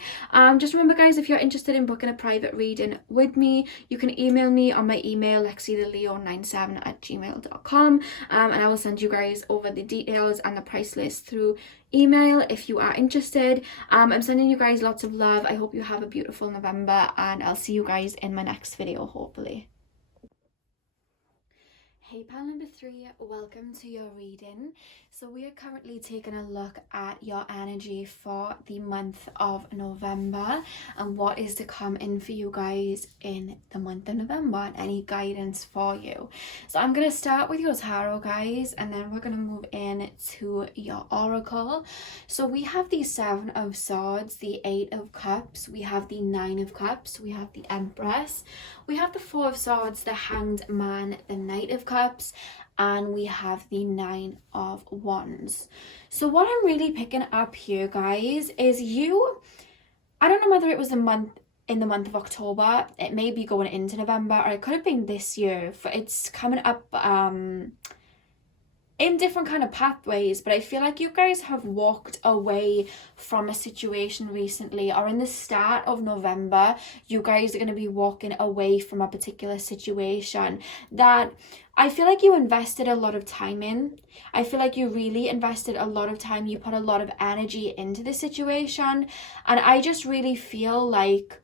Just remember guys, if you're interested in booking a private reading with me, you can email me on my email, lexitheleo97@gmail.com, and I will send you guys over the details and the price list through email if you are interested. I'm sending you guys lots of love. I hope you have a beautiful November, and I'll see you guys in my next video, hopefully. Hey pal number 3, welcome to your reading. So we are currently taking a look at your energy for the month of November and what is to come in for you guys in the month of November and any guidance for you. So I'm going to start with your tarot guys, and then we're going to move in to your oracle. So we have the 7 of Swords, the 8 of Cups, we have the 9 of Cups, we have the Empress, we have the 4 of Swords, the Hanged Man, the Knight of Cups, and we have the 9 of Wands. So what I'm really picking up here guys is I don't know whether it was in the month of October, it may be going into November, or it could have been this year, it's coming up in different kind of pathways, but I feel like you guys have walked away from a situation recently, or in the start of November, you guys are going to be walking away from a particular situation that I feel like you invested a lot of time in. I feel like you really invested a lot of time, you put a lot of energy into the situation, and I just really feel like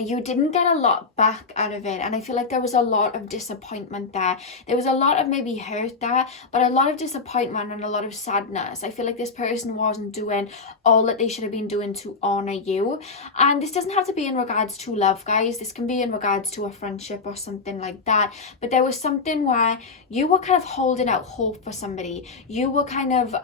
you didn't get a lot back out of it, and I feel like there was a lot of disappointment there. There was a lot of maybe hurt there, but a lot of disappointment and a lot of sadness. I feel like this person wasn't doing all that they should have been doing to honor you. And this doesn't have to be in regards to love, guys. This can be in regards to a friendship or something like that. But there was something where you were kind of holding out hope for somebody. You were kind of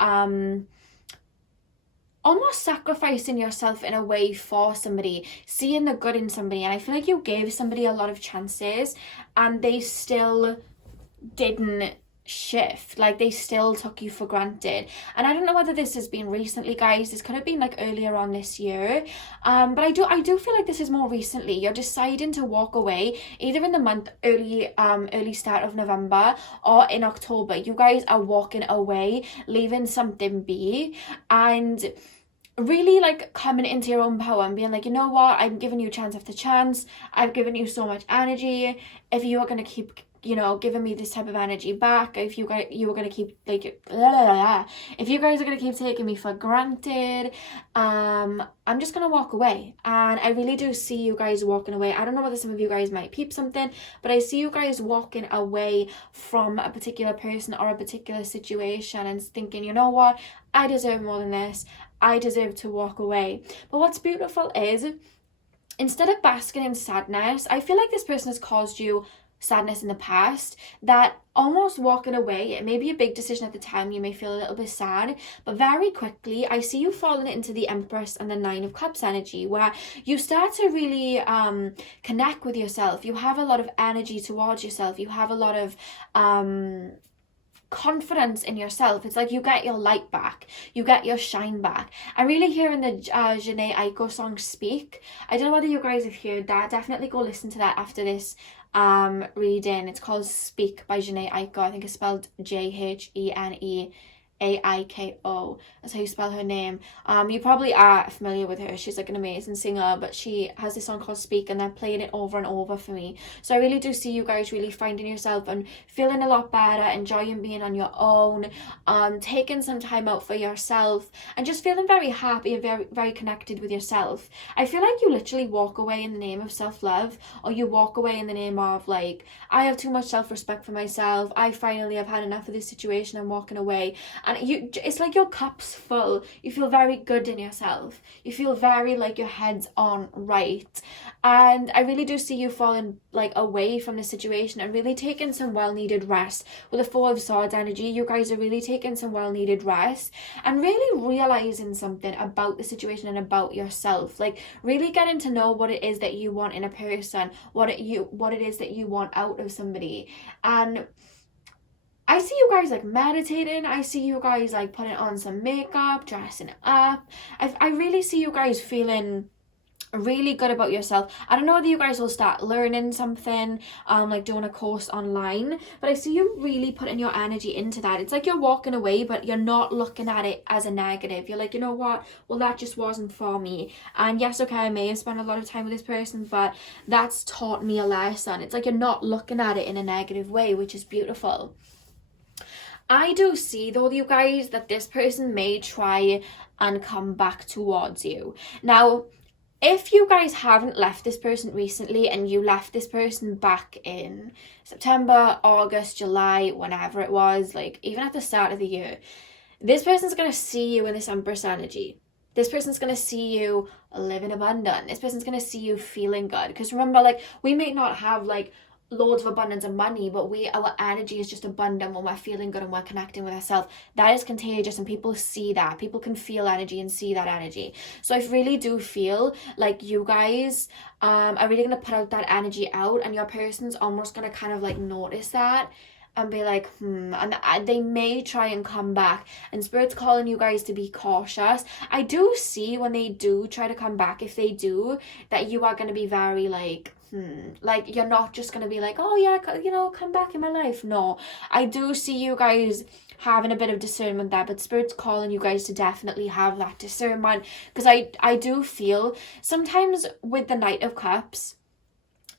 almost sacrificing yourself in a way for somebody, seeing the good in somebody. And I feel like you gave somebody a lot of chances and they still didn't shift. Like, they still took you for granted. And I don't know whether this has been recently, guys. This could have been like earlier on this year, but I do feel like this is more recently. You're deciding to walk away either in the month early start of November or in October. You guys are walking away, leaving something be, and really like coming into your own power and being like, you know what, I'm giving you chance after chance. I've given you so much energy. If you are going to keep you know, giving me this type of energy back, if you guys, you were going to keep, like, if you guys are going to keep taking me for granted, I'm just going to walk away. And I really do see you guys walking away. I don't know whether some of you guys might peep something, but I see you guys walking away from a particular person or a particular situation and thinking, you know what, I deserve more than this. I deserve to walk away. But what's beautiful is, instead of basking in sadness, I feel like this person has caused you sadness in the past, that almost walking away, it may be a big decision at the time, you may feel a little bit sad, but very quickly I see you falling into the Empress and the Nine of Cups energy, where you start to really connect with yourself. You have a lot of energy towards yourself. You have a lot of confidence in yourself. It's like you get your light back, you get your shine back. I'm really hearing the Jhené Aiko song Speak. I don't know whether you guys have heard that. Definitely go listen to that after this reading. It's called Speak by Jhené Aiko. I think it's spelled Jheneaiko. That's how you spell her name. You probably are familiar with her. She's like an amazing singer, but she has this song called Speak, and they're playing it over and over for me. So I really do see you guys really finding yourself and feeling a lot better, enjoying being on your own, taking some time out for yourself, and just feeling very happy and very, very connected with yourself. I feel like you literally walk away in the name of self-love, or you walk away in the name of, like, I have too much self-respect for myself. I finally have had enough of this situation. I'm walking away. And it's like your cup's full. You feel very good in yourself. You feel very like your head's on right. And I really do see you falling like away from the situation and really taking some well-needed rest. With the Four of Swords energy, you guys are really taking some well-needed rest and really realizing something about the situation and about yourself. Like really getting to know what it is that you want in a person, what it is that you want out of somebody. And I see you guys like meditating. I see you guys like putting on some makeup, dressing up. I really see you guys feeling really good about yourself. I don't know whether you guys will start learning something, like doing a course online, but I see you really putting your energy into that. It's like you're walking away, but you're not looking at it as a negative. You're like, you know what, well, that just wasn't for me. And yes, okay, I may have spent a lot of time with this person, but that's taught me a lesson. It's like you're not looking at it in a negative way, which is beautiful. I do see, though, you guys, that this person may try and come back towards you. Now, if you guys haven't left this person recently and you left this person back in September, August, July, whenever it was, like even at the start of the year, this person's going to see you in this Empress energy. This person's going to see you living abundant. This person's going to see you feeling good. Because remember, like, we may not have, like, loads of abundance of money, but our energy is just abundant when we're feeling good and we're connecting with ourselves. That is contagious, and people see that. People can feel energy and see that energy. So I really do feel like you guys are really going to put out that energy out, and your person's almost going to kind of like notice that and be like, and they may try and come back, and Spirit's calling you guys to be cautious. I do see when they do try to come back, if they do, that you are going to be very like, like you're not just going to be like, oh yeah, you know, come back in my life. No, I do see you guys having a bit of discernment there, but Spirit's calling you guys to definitely have that discernment, because I do feel sometimes with the Knight of Cups,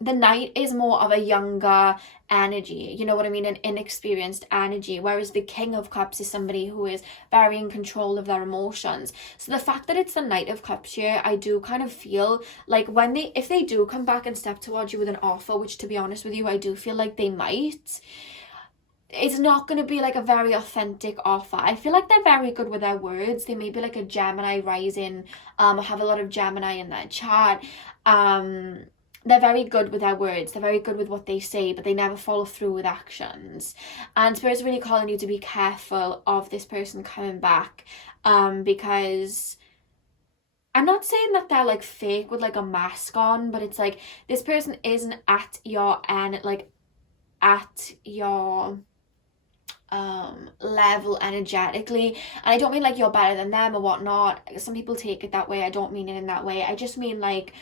the Knight is more of a younger energy, you know what I mean, an inexperienced energy, whereas the King of Cups is somebody who is very in control of their emotions. So the fact that it's the Knight of Cups here, I do kind of feel like if they do come back and step towards you with an offer, which to be honest with you, I do feel like they might, it's not going to be like a very authentic offer. I feel like they're very good with their words. They may be like a Gemini rising, have a lot of Gemini in their chart. They're very good with their words. They're very good with what they say, but they never follow through with actions. And Spirit's really calling you to be careful of this person coming back, because I'm not saying that they're like fake with like a mask on, but it's like this person isn't at your end, like at your level energetically. And I don't mean like you're better than them or whatnot. Some people take it that way. I don't mean it in that way. I just mean like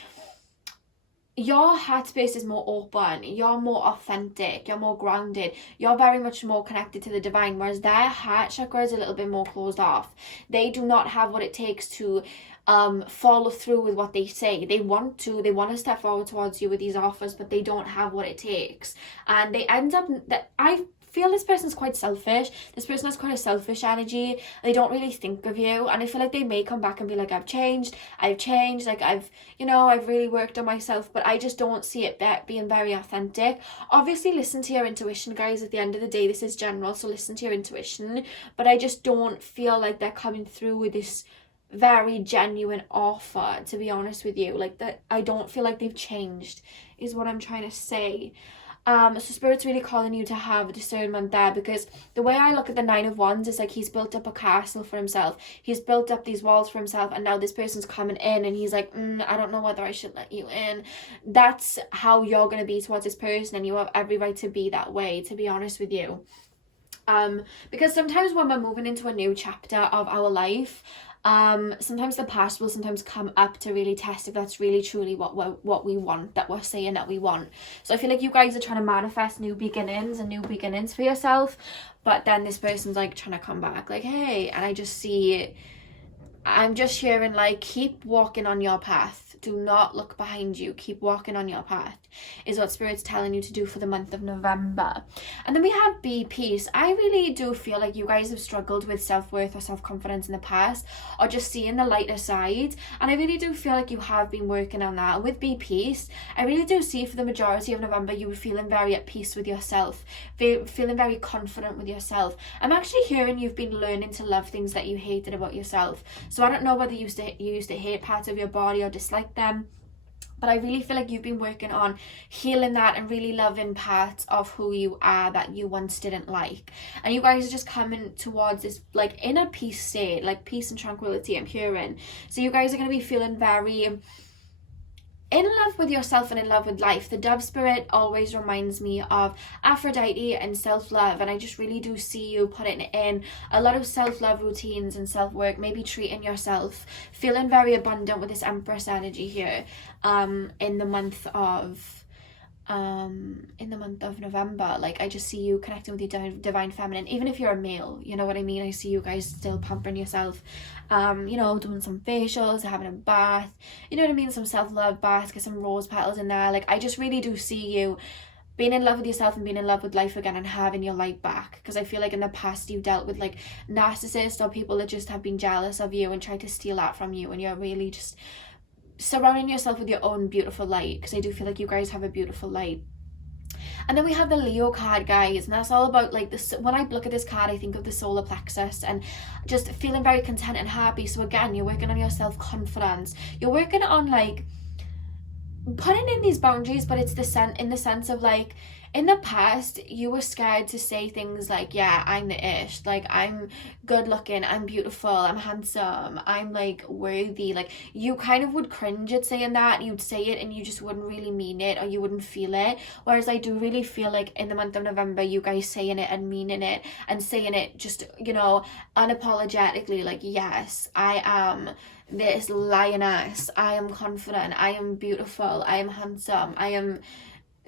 your heart space is more open, you're more authentic, you're more grounded, you're very much more connected to the divine, whereas their heart chakra is a little bit more closed off. They do not have what it takes to follow through with what they say. They want to step forward towards you with these offers, but they don't have what it takes, and they end up that I feel this person's quite selfish. This person has quite a selfish energy. They don't really think of you, and I feel like they may come back and be like, I've changed, like I've really worked on myself, but I just don't see it being very authentic. Obviously listen to your intuition, guys. At the end of the day, this is general, so listen to your intuition, but I just don't feel like they're coming through with this very genuine offer, to be honest with you. Like, that, I don't feel like they've changed, is what I'm trying to say. So Spirit's really calling you to have discernment there, because the way I look at the Nine of Wands is like he's built up a castle for himself. He's built up these walls for himself, and now this person's coming in and he's like, I don't know whether I should let you in. That's how you're going to be towards this person, and you have every right to be that way, to be honest with you. Because sometimes when we're moving into a new chapter of our life, sometimes the past will sometimes come up to really test if that's really truly what we want, that we're saying that we want. So I feel like you guys are trying to manifest new beginnings for yourself, but then this person's like trying to come back like, hey, and I'm just hearing like, keep walking on your path. Do not look behind you. Keep walking on your path is what Spirit's telling you to do for the month of November. And then we have Be Peace. I really do feel like you guys have struggled with self-worth or self-confidence in the past, or just seeing the lighter side. And I really do feel like you have been working on that. And with Be Peace, I really do see for the majority of November, you were feeling very at peace with yourself, feeling very confident with yourself. I'm actually hearing you've been learning to love things that you hated about yourself. So I don't know whether you used to hate parts of your body or dislike them, but I really feel like you've been working on healing that and really loving parts of who you are that you once didn't like. And you guys are just coming towards this like inner peace state, like peace and tranquility, I'm hearing. So you guys are going to be feeling very in love with yourself and in love with life. The dove spirit always reminds me of Aphrodite and self-love, and I just really do see you putting in a lot of self-love routines and self-work, maybe treating yourself, feeling very abundant with this Empress energy here in the month of November. Like, I just see you connecting with your divine feminine, even if you're a male, you know what I mean? I see you guys still pampering yourself, doing some facials, having a bath, you know what I mean, some self-love bath, get some rose petals in there. Like, I just really do see you being in love with yourself and being in love with life again and having your light back, because I feel like in the past you've dealt with like narcissists or people that just have been jealous of you and tried to steal that from you, and you're really just surrounding yourself with your own beautiful light, because I do feel like you guys have a beautiful light. And then we have the Leo card, guys, and that's all about like this. When I look at this card, I think of the solar plexus and just feeling very content and happy. So again, you're working on your self-confidence, you're working on like putting in these boundaries, but it's in the sense of like, in the past you were scared to say things like, yeah, I'm the ish, like I'm good looking, I'm beautiful, I'm handsome, I'm like worthy. Like, you kind of would cringe at saying that, and you'd say it and you just wouldn't really mean it, or you wouldn't feel it. Whereas I do really feel like in the month of November, you guys saying it and meaning it, and saying it just, unapologetically, like, yes, I am this lioness, I am confident, I am beautiful, I am handsome, I am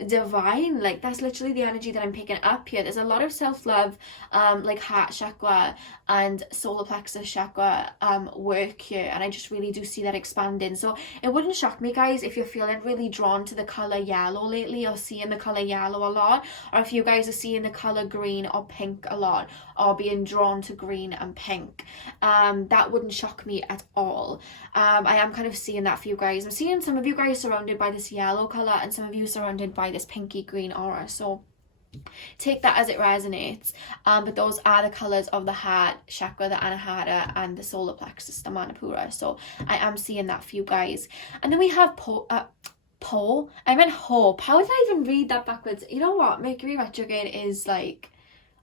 divine. Like, that's literally the energy that I'm picking up here. There's a lot of self-love, like heart chakra and solar plexus chakra work here, and I just really do see that expanding. So it wouldn't shock me, guys, if you're feeling really drawn to the color yellow lately, or seeing the color yellow a lot, or if you guys are seeing the color green or pink a lot, or being drawn to green and pink. That wouldn't shock me at all. I am kind of seeing that for you guys. I'm seeing some of you guys surrounded by this yellow color, and some of you surrounded by this pinky green aura. So take that as it resonates. But those are the colors of the heart chakra, the anahata, and the solar plexus, the manipura. So I am seeing that for you guys. And then we have I meant hope. How did I even read that backwards? You know what? Mercury retrograde is like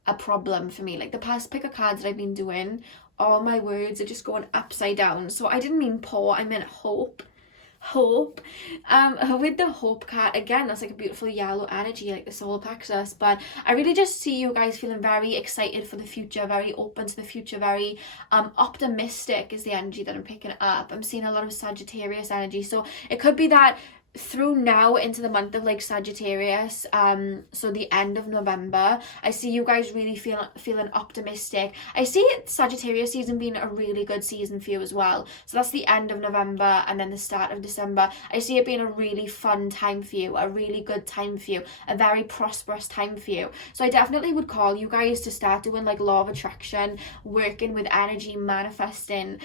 a problem for me. Like, the past pick of cards that I've been doing, all my words are just going upside down. So I didn't mean I meant hope. With the hope card, again, that's like a beautiful yellow energy, like the solar plexus. But I really just see you guys feeling very excited for the future, very open to the future, very optimistic is the energy that I'm picking up. I'm seeing a lot of Sagittarius energy. So it could be that through now into the month of like Sagittarius, so the end of November, I see you guys really feeling optimistic. I see Sagittarius season being a really good season for you as well. So that's the end of November and then the start of December. I see it being a really fun time for you, a really good time for you, a very prosperous time for you. So I definitely would call you guys to start doing like law of attraction, working with energy, manifesting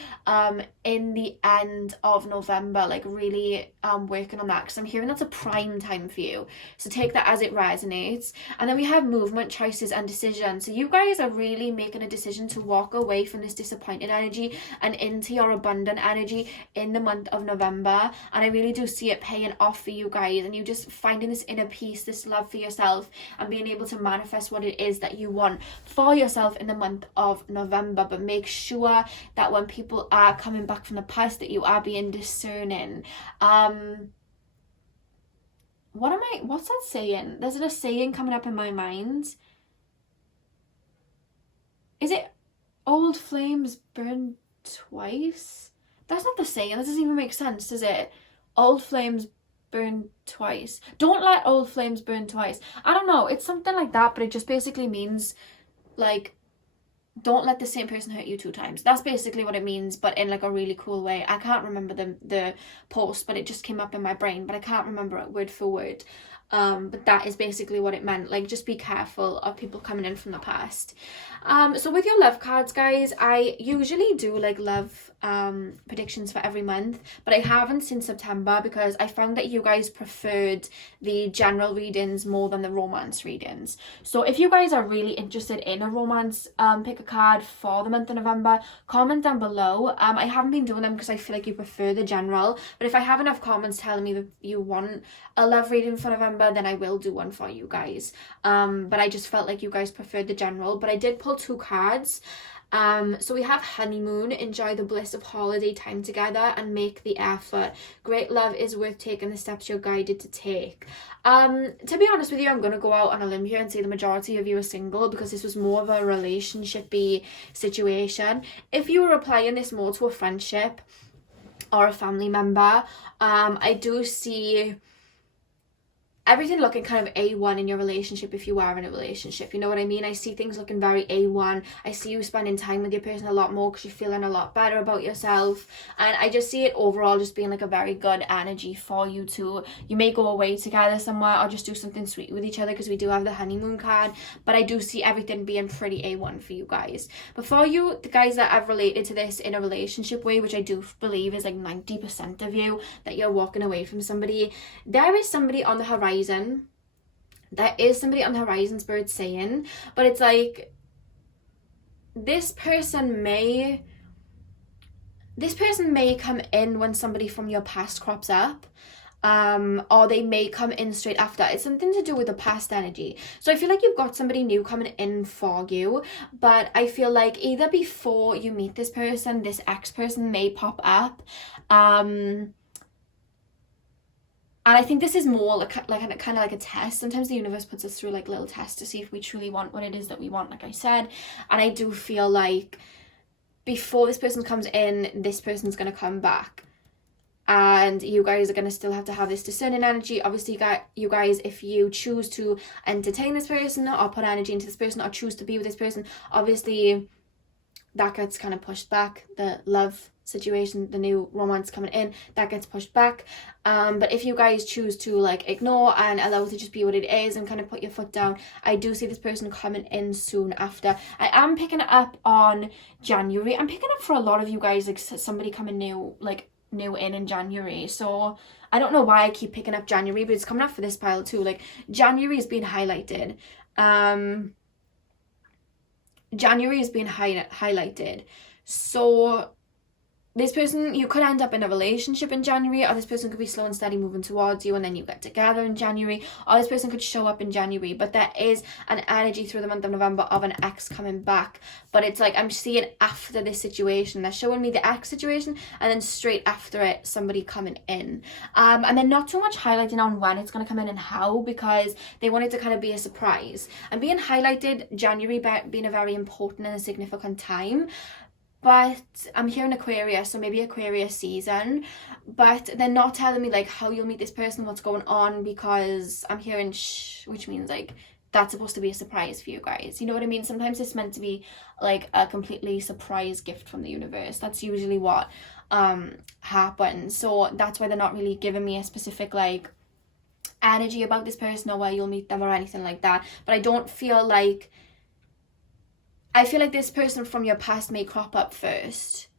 in the end of November, like really working on that, because I'm hearing that's a prime time for you. So take that as it resonates. And then we have movement, choices and decisions. So you guys are really making a decision to walk away from this disappointed energy and into your abundant energy in the month of November. And I really do see it paying off for you guys, and you just finding this inner peace, this love for yourself, and being able to manifest what it is that you want for yourself in the month of November. But make sure that when people are coming back from the past, that you are being discerning. What's that saying? There's a saying coming up in my mind. Is it old flames burn twice? That's not the saying. That doesn't even make sense, does it? Old flames burn twice. Don't let old flames burn twice. I don't know. It's something like that, but it just basically means like, don't let the same person hurt you 2 times. That's basically what it means, but in like a really cool way. I can't remember the post, but it just came up in my brain, but I can't remember it word for word. But that is basically what it meant. Like, just be careful of people coming in from the past. So with your love cards, guys, I usually do like love predictions for every month, but I haven't since September because I found that you guys preferred the general readings more than the romance readings. So if you guys are really interested in a romance pick a card for the month of November, comment down below. I haven't been doing them because I feel like you prefer the general, but if I have enough comments telling me that you want a love reading for November, then I will do one for you guys. But I just felt like you guys preferred the general, but I did pull 2 cards. So we have honeymoon, enjoy the bliss of holiday time together and make the effort. Great love is worth taking the steps you're guided to take. To be honest with you, I'm going to go out on a limb here and say the majority of you are single, because this was more of a relationship-y situation. If you were applying this more to a friendship or a family member, I do see everything looking kind of A1 in your relationship if you are in a relationship. You know what I mean? I see things looking very A1. I see you spending time with your person a lot more because you're feeling a lot better about yourself. And I just see it overall just being like a very good energy for you two. You may go away together somewhere or just do something sweet with each other, because we do have the honeymoon card. But I do see everything being pretty A1 for you guys. But for you, the guys that have related to this in a relationship way, which I do believe is like 90% of you, that you're walking away from somebody, there is somebody on the horizon. There is somebody on the horizon, Spirit's saying, but it's like this person may come in when somebody from your past crops up, or they may come in straight after. It's something to do with the past energy. So I feel like you've got somebody new coming in for you, but I feel like either before you meet this person, this ex person may pop up, and I think this is more like kind of like a test. Sometimes the universe puts us through like little tests to see if we truly want what it is that we want, like I said. And I do feel like before this person comes in, this person's going to come back. And you guys are going to still have to have this discerning energy. Obviously, you guys, if you choose to entertain this person or put energy into this person or choose to be with this person, obviously that gets kind of pushed back. The love situation, the new romance coming in, that gets pushed back. But if you guys choose to like ignore and allow it to just be what it is and kind of put your foot down, I do see this person coming in soon after. I am picking it up on January. I'm picking up for a lot of you guys like somebody coming new in January. So I don't know why I keep picking up January, but it's coming up for this pile too. Like January is being highlighted. January is being highlighted. So this person, you could end up in a relationship in January, or this person could be slow and steady moving towards you and then you get together in January, or this person could show up in January. But there is an energy through the month of November of an ex coming back, but it's like I'm seeing after this situation. They're showing me the ex situation and then straight after it somebody coming in, and then not too much highlighting on when it's going to come in and how, because they want it to kind of be a surprise. And being highlighted, January being a very important and a significant time. but I'm hearing Aquarius, so maybe Aquarius season, but they're not telling me like how you'll meet this person, what's going on, because I'm hearing shh, which means like that's supposed to be a surprise for you guys. You know what I mean? Sometimes it's meant to be like a completely surprise gift from the universe. That's usually what happens. So that's why they're not really giving me a specific like energy about this person or where you'll meet them or anything like that. But I don't feel like, I feel like this person from your past may crop up first.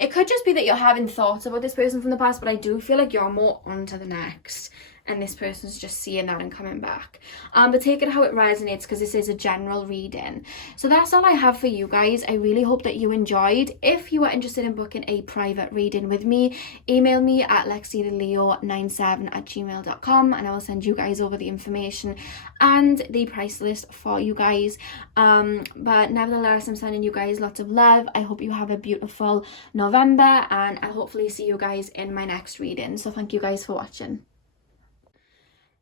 It could just be that you're having thoughts about this person from the past, but I do feel like you're more on to the next, and this person's just seeing that and coming back. But take it how it resonates, because this is a general reading. So that's all I have for you guys. I really hope that you enjoyed. If you are interested in booking a private reading with me, email me at lexitheleo97@gmail.com, and I will send you guys over the information and the price list for you guys. But nevertheless, I'm sending you guys lots of love. I hope you have a beautiful November, and I'll hopefully see you guys in my next reading. So thank you guys for watching.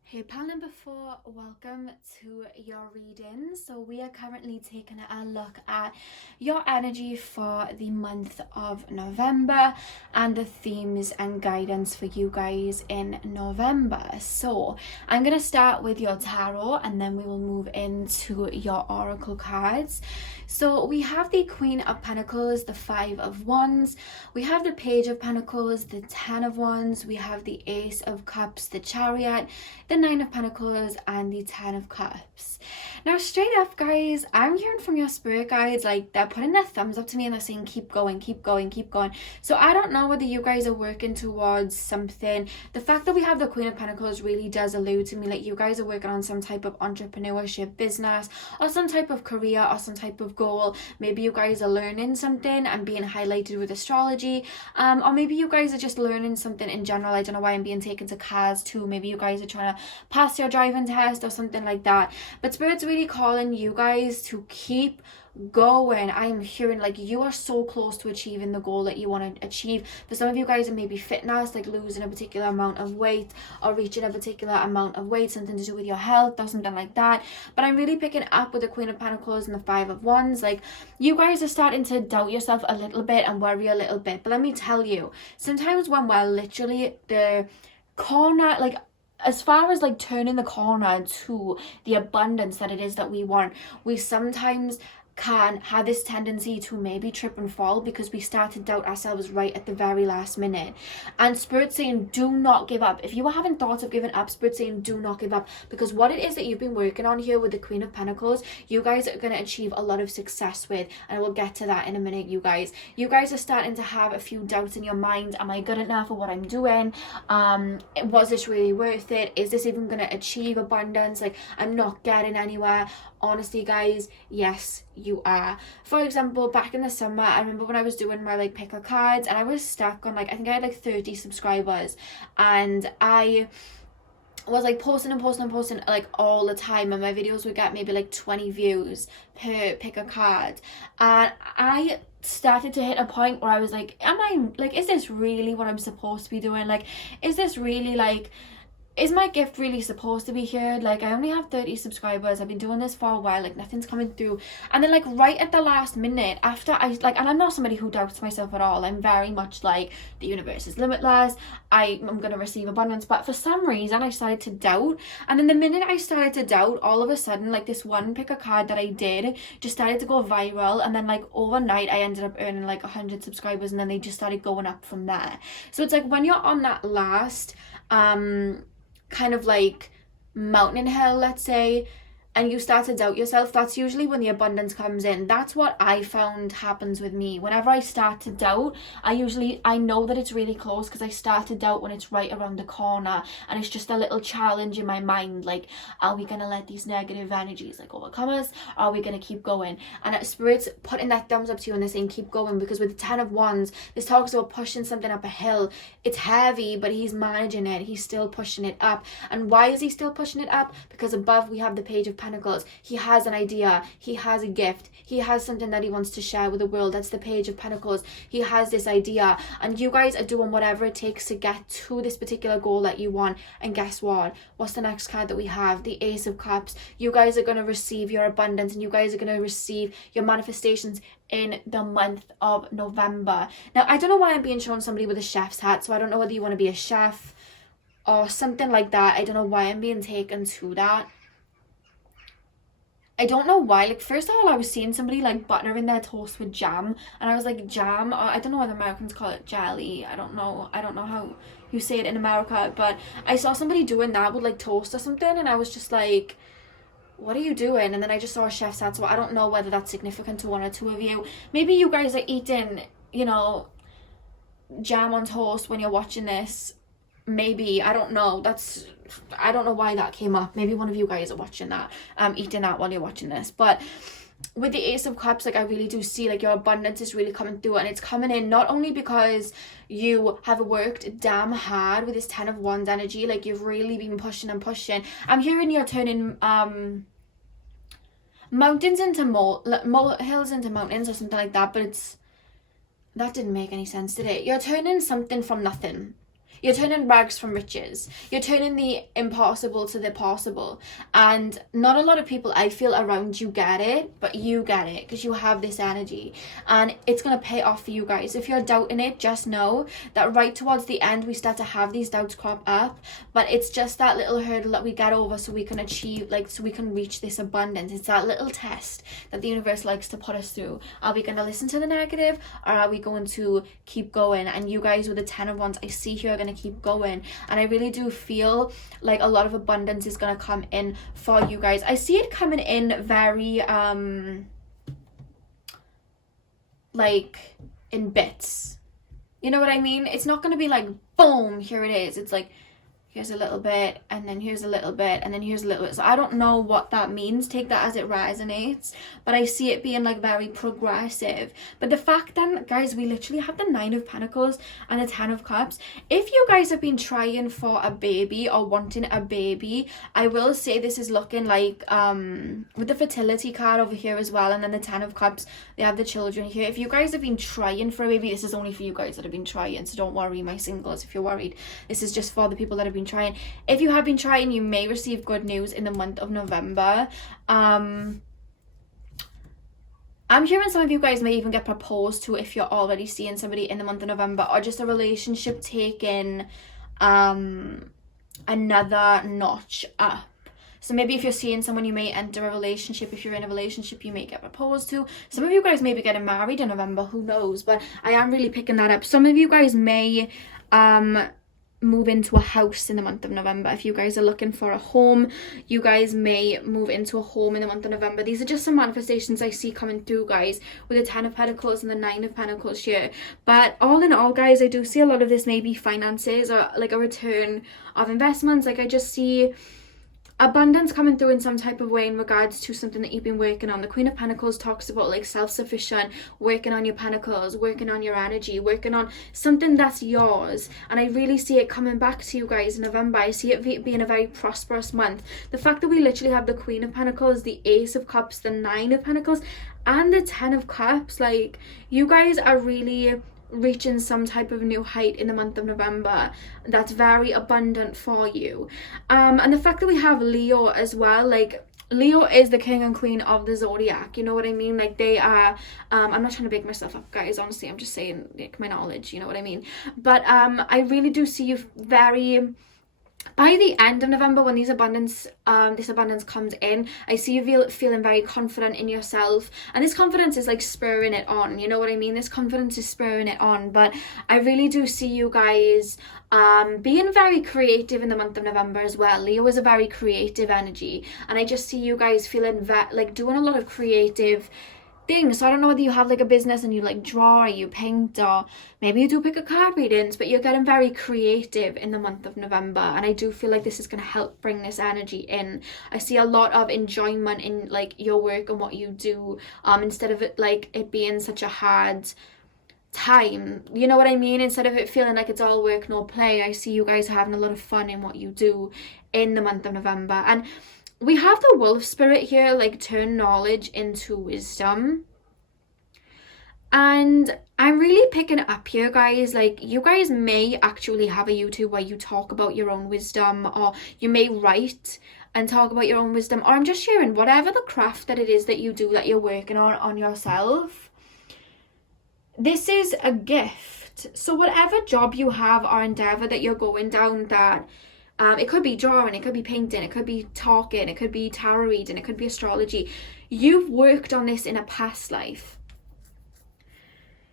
Hey pal number 4, welcome to your reading. So we are currently taking a look at your energy for the month of November and the themes and guidance for you guys in November. So I'm going to start with your tarot, and then we will move into your oracle cards. So we have the Queen of Pentacles, the 5 of Wands, we have the Page of Pentacles, the 10 of Wands, we have the Ace of Cups, the Chariot, the 9 of Pentacles, and the 10 of Cups. Now straight up guys, I'm hearing from your spirit guides, like they're putting their thumbs up to me and they're saying keep going, keep going, keep going. So I don't know whether you guys are working towards something. The fact that we have the Queen of Pentacles really does allude to me like you guys are working on some type of entrepreneurship, business, or some type of career, or some type of goal. Maybe you guys are learning something and being highlighted with astrology, or maybe you guys are just learning something in general. I don't know why I'm being taken to cars too. Maybe you guys are trying to pass your driving test or something like that. But Spirit's really calling you guys to keep going. I'm hearing like you are so close to achieving the goal that you want to achieve. For some of you guys, it may be fitness, like losing a particular amount of weight or reaching a particular amount of weight, something to do with your health or something like that. But I'm really picking up with the Queen of Pentacles and the 5 of Wands. Like you guys are starting to doubt yourself a little bit and worry a little bit. But let me tell you, sometimes when we're literally the corner, like as far as like turning the corner to the abundance that it is that we want, we sometimes can have this tendency to maybe trip and fall because we start to doubt ourselves right at the very last minute. And Spirit's saying do not give up. If you are having thoughts of giving up, Spirit's saying do not give up, because what it is that you've been working on here with the Queen of Pentacles, you guys are going to achieve a lot of success with, and I will get to that in a minute. You guys are starting to have a few doubts in your mind. Am I good enough for what I'm doing? Was this really worth it? Is this even going to achieve abundance? Like I'm not getting anywhere. Honestly guys, yes you are. For example, back in the summer, I remember when I was doing my like picker cards and I was stuck on like, I think I had like 30 subscribers, and I was like posting like all the time, and my videos would get maybe like 20 views per picker card. And I started to hit a point where I was like, am I like, is this really what I'm supposed to be doing? Like, is this really like, is my gift really supposed to be here? Like I only have 30 subscribers, I've been doing this for a while, like nothing's coming through. And then like right at the last minute, after I like, and I'm not somebody who doubts myself at all, I'm very much like the universe is limitless, I'm gonna receive abundance. But for some reason I started to doubt, and then the minute I started to doubt, all of a sudden like this one pick a card that I did just started to go viral, and then like overnight I ended up earning like 100 subscribers, and then they just started going up from there. So it's like when you're on that last kind of like mountain hill, let's say, and you start to doubt yourself, that's usually when the abundance comes in. That's what I found happens with me. Whenever I start to doubt, I know that it's really close, because I start to doubt when it's right around the corner, and it's just a little challenge in my mind, like, are we gonna let these negative energies like overcome us? Are we gonna keep going? And Spirit's putting that thumbs up to you and they're saying keep going, because with the 10 of Wands, this talks about pushing something up a hill. It's heavy, but he's managing it, he's still pushing it up. And why is he still pushing it up? Because above we have the Page of Pentacles. He has an idea, he has a gift, he has something that he wants to share with the world. That's the Page of Pentacles. He has this idea, and you guys are doing whatever it takes to get to this particular goal that you want. And guess what? What's the next card that we have? The Ace of Cups. You guys are going to receive your abundance, and you guys are going to receive your manifestations in the month of November. Now, I don't know why I'm being shown somebody with a chef's hat, so I don't know whether you want to be a chef or something like that. I don't know why I'm being taken to that. I don't know why. Like, first of all, I was seeing somebody like buttering their toast with jam, and I was like, jam? Or I don't know what Americans call it, jelly. I don't know how you say it in America, but I saw somebody doing that with like toast or something, and I was just like, what are you doing? And then I just saw a chef's hat, so I don't know whether that's significant to one or two of you. Maybe you guys are eating, you know, jam on toast when you're watching this. Maybe, I don't know. I don't know why that came up. Maybe one of you guys are watching that, eating that while you're watching this. But with the Ace of Cups, like, I really do see like your abundance is really coming through, and it's coming in not only because you have worked damn hard with this Ten of Wands energy, like you've really been pushing and pushing. I'm hearing you're turning mountains into hills into mountains or something like that, but that didn't make any sense, did it? You're turning something from nothing. You're turning rags from riches. You're turning the impossible to the possible. And not a lot of people, I feel, around you get it, but you get it because you have this energy. And it's going to pay off for you guys. If you're doubting it, just know that right towards the end, we start to have these doubts crop up. But it's just that little hurdle that we get over so we can achieve, like, so we can reach this abundance. It's that little test that the universe likes to put us through. Are we going to listen to the negative, or are we going to keep going? And you guys with the Ten of Wands, I see here, are going to keep going, and I really do feel like a lot of abundance is going to come in for you guys. I see it coming in very like in bits, you know what I mean? It's not going to be like boom, here it is. It's like here's a little bit, and then here's a little bit, and then here's a little bit. So I don't know what that means. Take that as it resonates. But I see it being like very progressive. But the fact then, guys, we literally have the Nine of Pentacles and the Ten of Cups. If you guys have been trying for a baby or wanting a baby, I will say this is looking like, with the fertility card over here as well, and then the Ten of Cups, they have the children here. If you guys have been trying for a baby, this is only for you guys that have been trying. So don't worry, my singles, if you're worried. This is just for the people that have been trying. If you have been trying, you may receive good news in the month of November. I'm hearing some of you guys may even get proposed to if you're already seeing somebody in the month of November, or just a relationship taking another notch up. So maybe if you're seeing someone, you may enter a relationship. If you're in a relationship, you may get proposed to. Some of you guys may be getting married in November, who knows? But I am really picking that up. Some of you guys may move into a house in the month of November. If you guys are looking for a home, you guys may move into a home in the month of November. These are just some manifestations I see coming through, guys, with the Ten of Pentacles and the Nine of Pentacles here. But all in all, guys, I do see a lot of this may be finances or like a return of investments. Like, I just see abundance coming through in some type of way in regards to something that you've been working on. The Queen of Pentacles talks about like self-sufficient, working on your pentacles, working on your energy, working on something that's yours. And I really see it coming back to you guys in November. I see it being a very prosperous month. The fact that we literally have the Queen of Pentacles, the Ace of Cups, the Nine of Pentacles, and the Ten of Cups, like, you guys are really reaching some type of new height in the month of November that's very abundant for you. And the fact that we have Leo as well, like, Leo is the king and queen of the zodiac, you know what I mean? Like, they are, I'm not trying to big myself up, guys, honestly, I'm just saying, like, my knowledge, you know what I mean? But I really do see you very, by the end of November, when this abundance comes in, I see you feeling very confident in yourself, and this confidence is like spurring it on, you know what I mean? This confidence is spurring it on. But I really do see you guys being very creative in the month of November as well. Leo is a very creative energy, and I just see you guys feeling like doing a lot of creative things. So I don't know whether you have like a business and you like draw, or you paint, or maybe you do pick a card readings, but you're getting very creative in the month of November. And I do feel like this is going to help bring this energy in. I see a lot of enjoyment in like your work and what you do, instead of it like it being such a hard time, you know what I mean? Instead of it feeling like it's all work no play, I see you guys having a lot of fun in what you do in the month of November. And we have the wolf spirit here, like turn knowledge into wisdom. And I'm really picking it up here, guys. Like, you guys may actually have a YouTube where you talk about your own wisdom, or you may write and talk about your own wisdom, or I'm just sharing whatever the craft that it is that you do, that you're working on yourself. This is a gift. So whatever job you have or endeavor that you're going down, that it could be drawing, it could be painting, it could be talking, it could be tarot reading, it could be astrology. You've worked on this in a past life.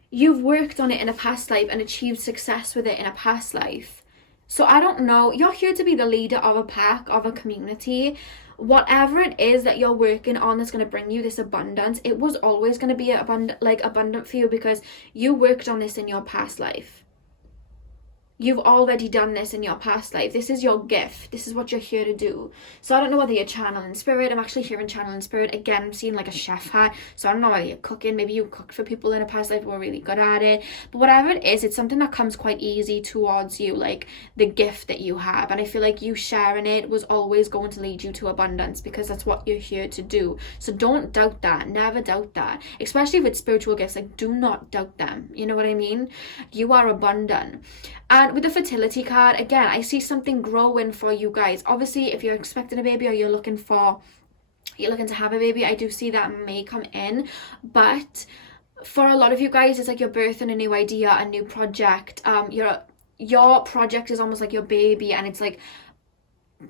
You've worked on it in a past life and achieved success with it in a past life. So I don't know, you're here to be the leader of a pack, of a community. Whatever it is that you're working on that's going to bring you this abundance, it was always going to be abundant for you, because you worked on this in your past life. You've already done this in your past life. This is your gift. This is what you're here to do. So I don't know whether you're channeling spirit. I'm actually hearing channeling spirit. Again, I'm seeing like a chef hat. So I don't know whether you're cooking. Maybe you cooked for people in a past life who were really good at it. But whatever it is, it's something that comes quite easy towards you, like the gift that you have. And I feel like you sharing it was always going to lead you to abundance, because that's what you're here to do. So don't doubt that. Never doubt that. Especially with spiritual gifts. Like, do not doubt them. You know what I mean? You are abundant. And with the fertility card, again, I see something growing for you guys. Obviously, if you're expecting a baby, or you're looking to have a baby, I do see that may come in. But for a lot of you guys, it's like you're birthing a new idea, a new project. Your project is almost like your baby, and it's like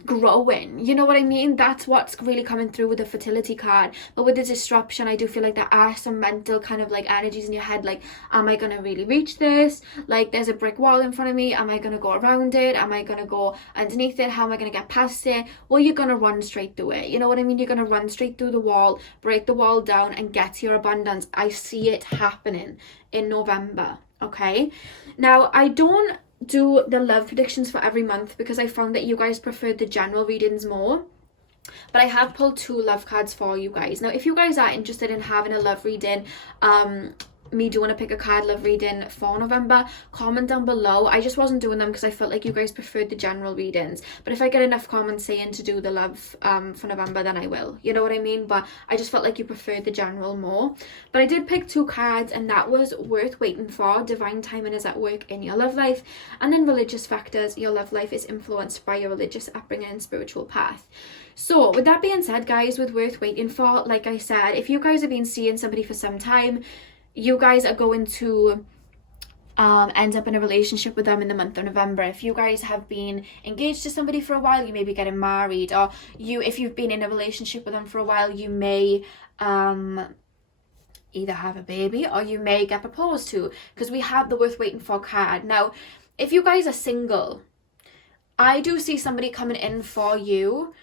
growing, you know what I mean? That's what's really coming through with the fertility card. But with the disruption, I do feel like there are some mental kind of like energies in your head, like, am I gonna really reach this? Like, there's a brick wall in front of me, am I gonna go around it? Am I gonna go underneath it? How am I gonna get past it? Well, you're gonna run straight through it, you know what I mean? You're gonna run straight through the wall, break the wall down, and get to your abundance. I see it happening in November. Okay, now I don't do the love predictions for every month, because I found that you guys preferred the general readings more. But I have pulled 2 love cards for you guys. Now, if you guys are interested in having a love reading, me doing a pick a card love reading for November, comment down below. I just wasn't doing them because I felt like you guys preferred the general readings. But if I get enough comments saying to do the love for November, then I will. You know what I mean? But I just felt like you preferred the general more. But I did pick 2 cards, and that was worth waiting for. Divine timing is at work in your love life. And then religious factors. Your love life is influenced by your religious upbringing and spiritual path. So with that being said, guys, with worth waiting for, like I said, if you guys have been seeing somebody for some time, you guys are going to end up in a relationship with them in the month of November. If you guys have been engaged to somebody for a while, you may be getting married. Or if you've been in a relationship with them for a while, you may either have a baby, or you may get proposed to, because we have the worth waiting for card. Now, if you guys are single, I do see somebody coming in for you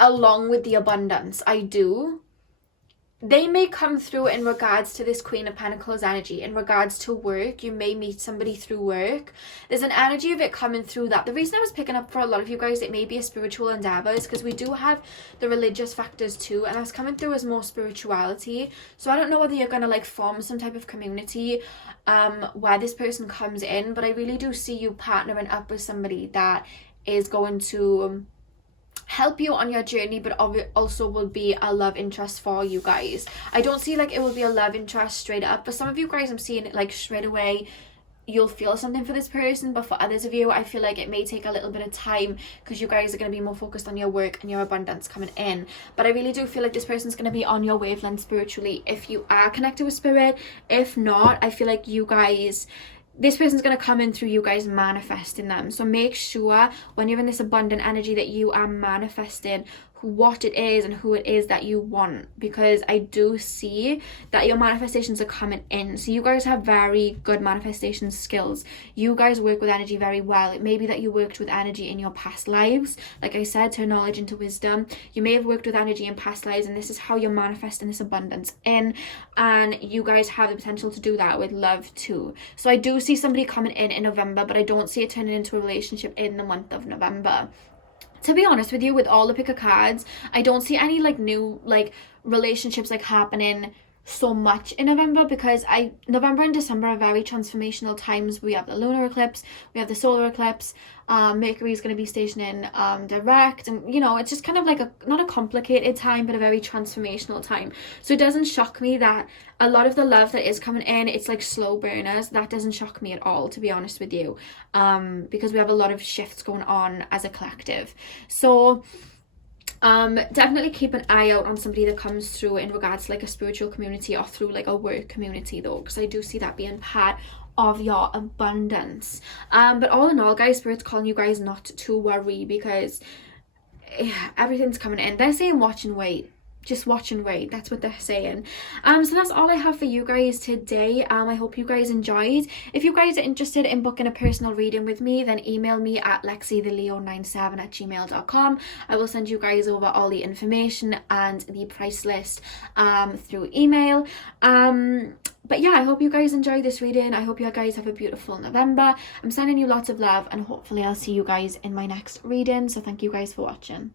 along with the abundance. I do. They may come through in regards to this Queen of Pentacles energy. In regards to work, you may meet somebody through work. There's an energy of it coming through that. The reason I was picking up for a lot of you guys, it may be a spiritual endeavor, is because we do have the religious factors too, and that's coming through as more spirituality. So I don't know whether you're going to like form some type of community where this person comes in, but I really do see you partnering up with somebody that is going to help you on your journey, but also will be a love interest for you guys. I don't see like it will be a love interest straight up. For some of you guys, I'm seeing it like straight away you'll feel something for this person, but for others of you, I feel like it may take a little bit of time, because you guys are going to be more focused on your work and your abundance coming in. But I really do feel like this person's going to be on your wavelength spiritually if you are connected with spirit. If not, I feel like you guys, this person's going to come in through you guys manifesting them. So make sure when you're in this abundant energy that you are manifesting what it is and who it is that you want, because I do see that your manifestations are coming in. So you guys have very good manifestation skills. You guys work with energy very well. It may be that you worked with energy in your past lives. Like I said, turn knowledge into wisdom. You may have worked with energy in past lives, and this is how you're manifesting this abundance in, and you guys have the potential to do that with love too. So I do see somebody coming in November, but I don't see it turning into a relationship in the month of November. To be honest with you, with all the picker cards, I don't see any like new like relationships like happening so much in November, because November and December are very transformational times. We have the lunar eclipse, we have the solar eclipse, Mercury is going to be stationing direct, and you know, it's just kind of like not a complicated time, but a very transformational time. So it doesn't shock me that a lot of the love that is coming in, it's like slow burners. That doesn't shock me at all, to be honest with you, because we have a lot of shifts going on as a collective. So definitely keep an eye out on somebody that comes through in regards to like a spiritual community or through like a work community though, because I do see that being part of your abundance. But all in all, guys, Spirit's calling you guys not to worry, because everything's coming in. They're saying watch and wait. Just watch and wait. That's what they're saying. So that's all I have for you guys today. I hope you guys enjoyed. If you guys are interested in booking a personal reading with me, then email me at lexitheleo97@gmail.com. I will send you guys over all the information and the price list through email. But yeah, I hope you guys enjoyed this reading. I hope you guys have a beautiful November. I'm sending you lots of love, and hopefully I'll see you guys in my next reading. So thank you guys for watching.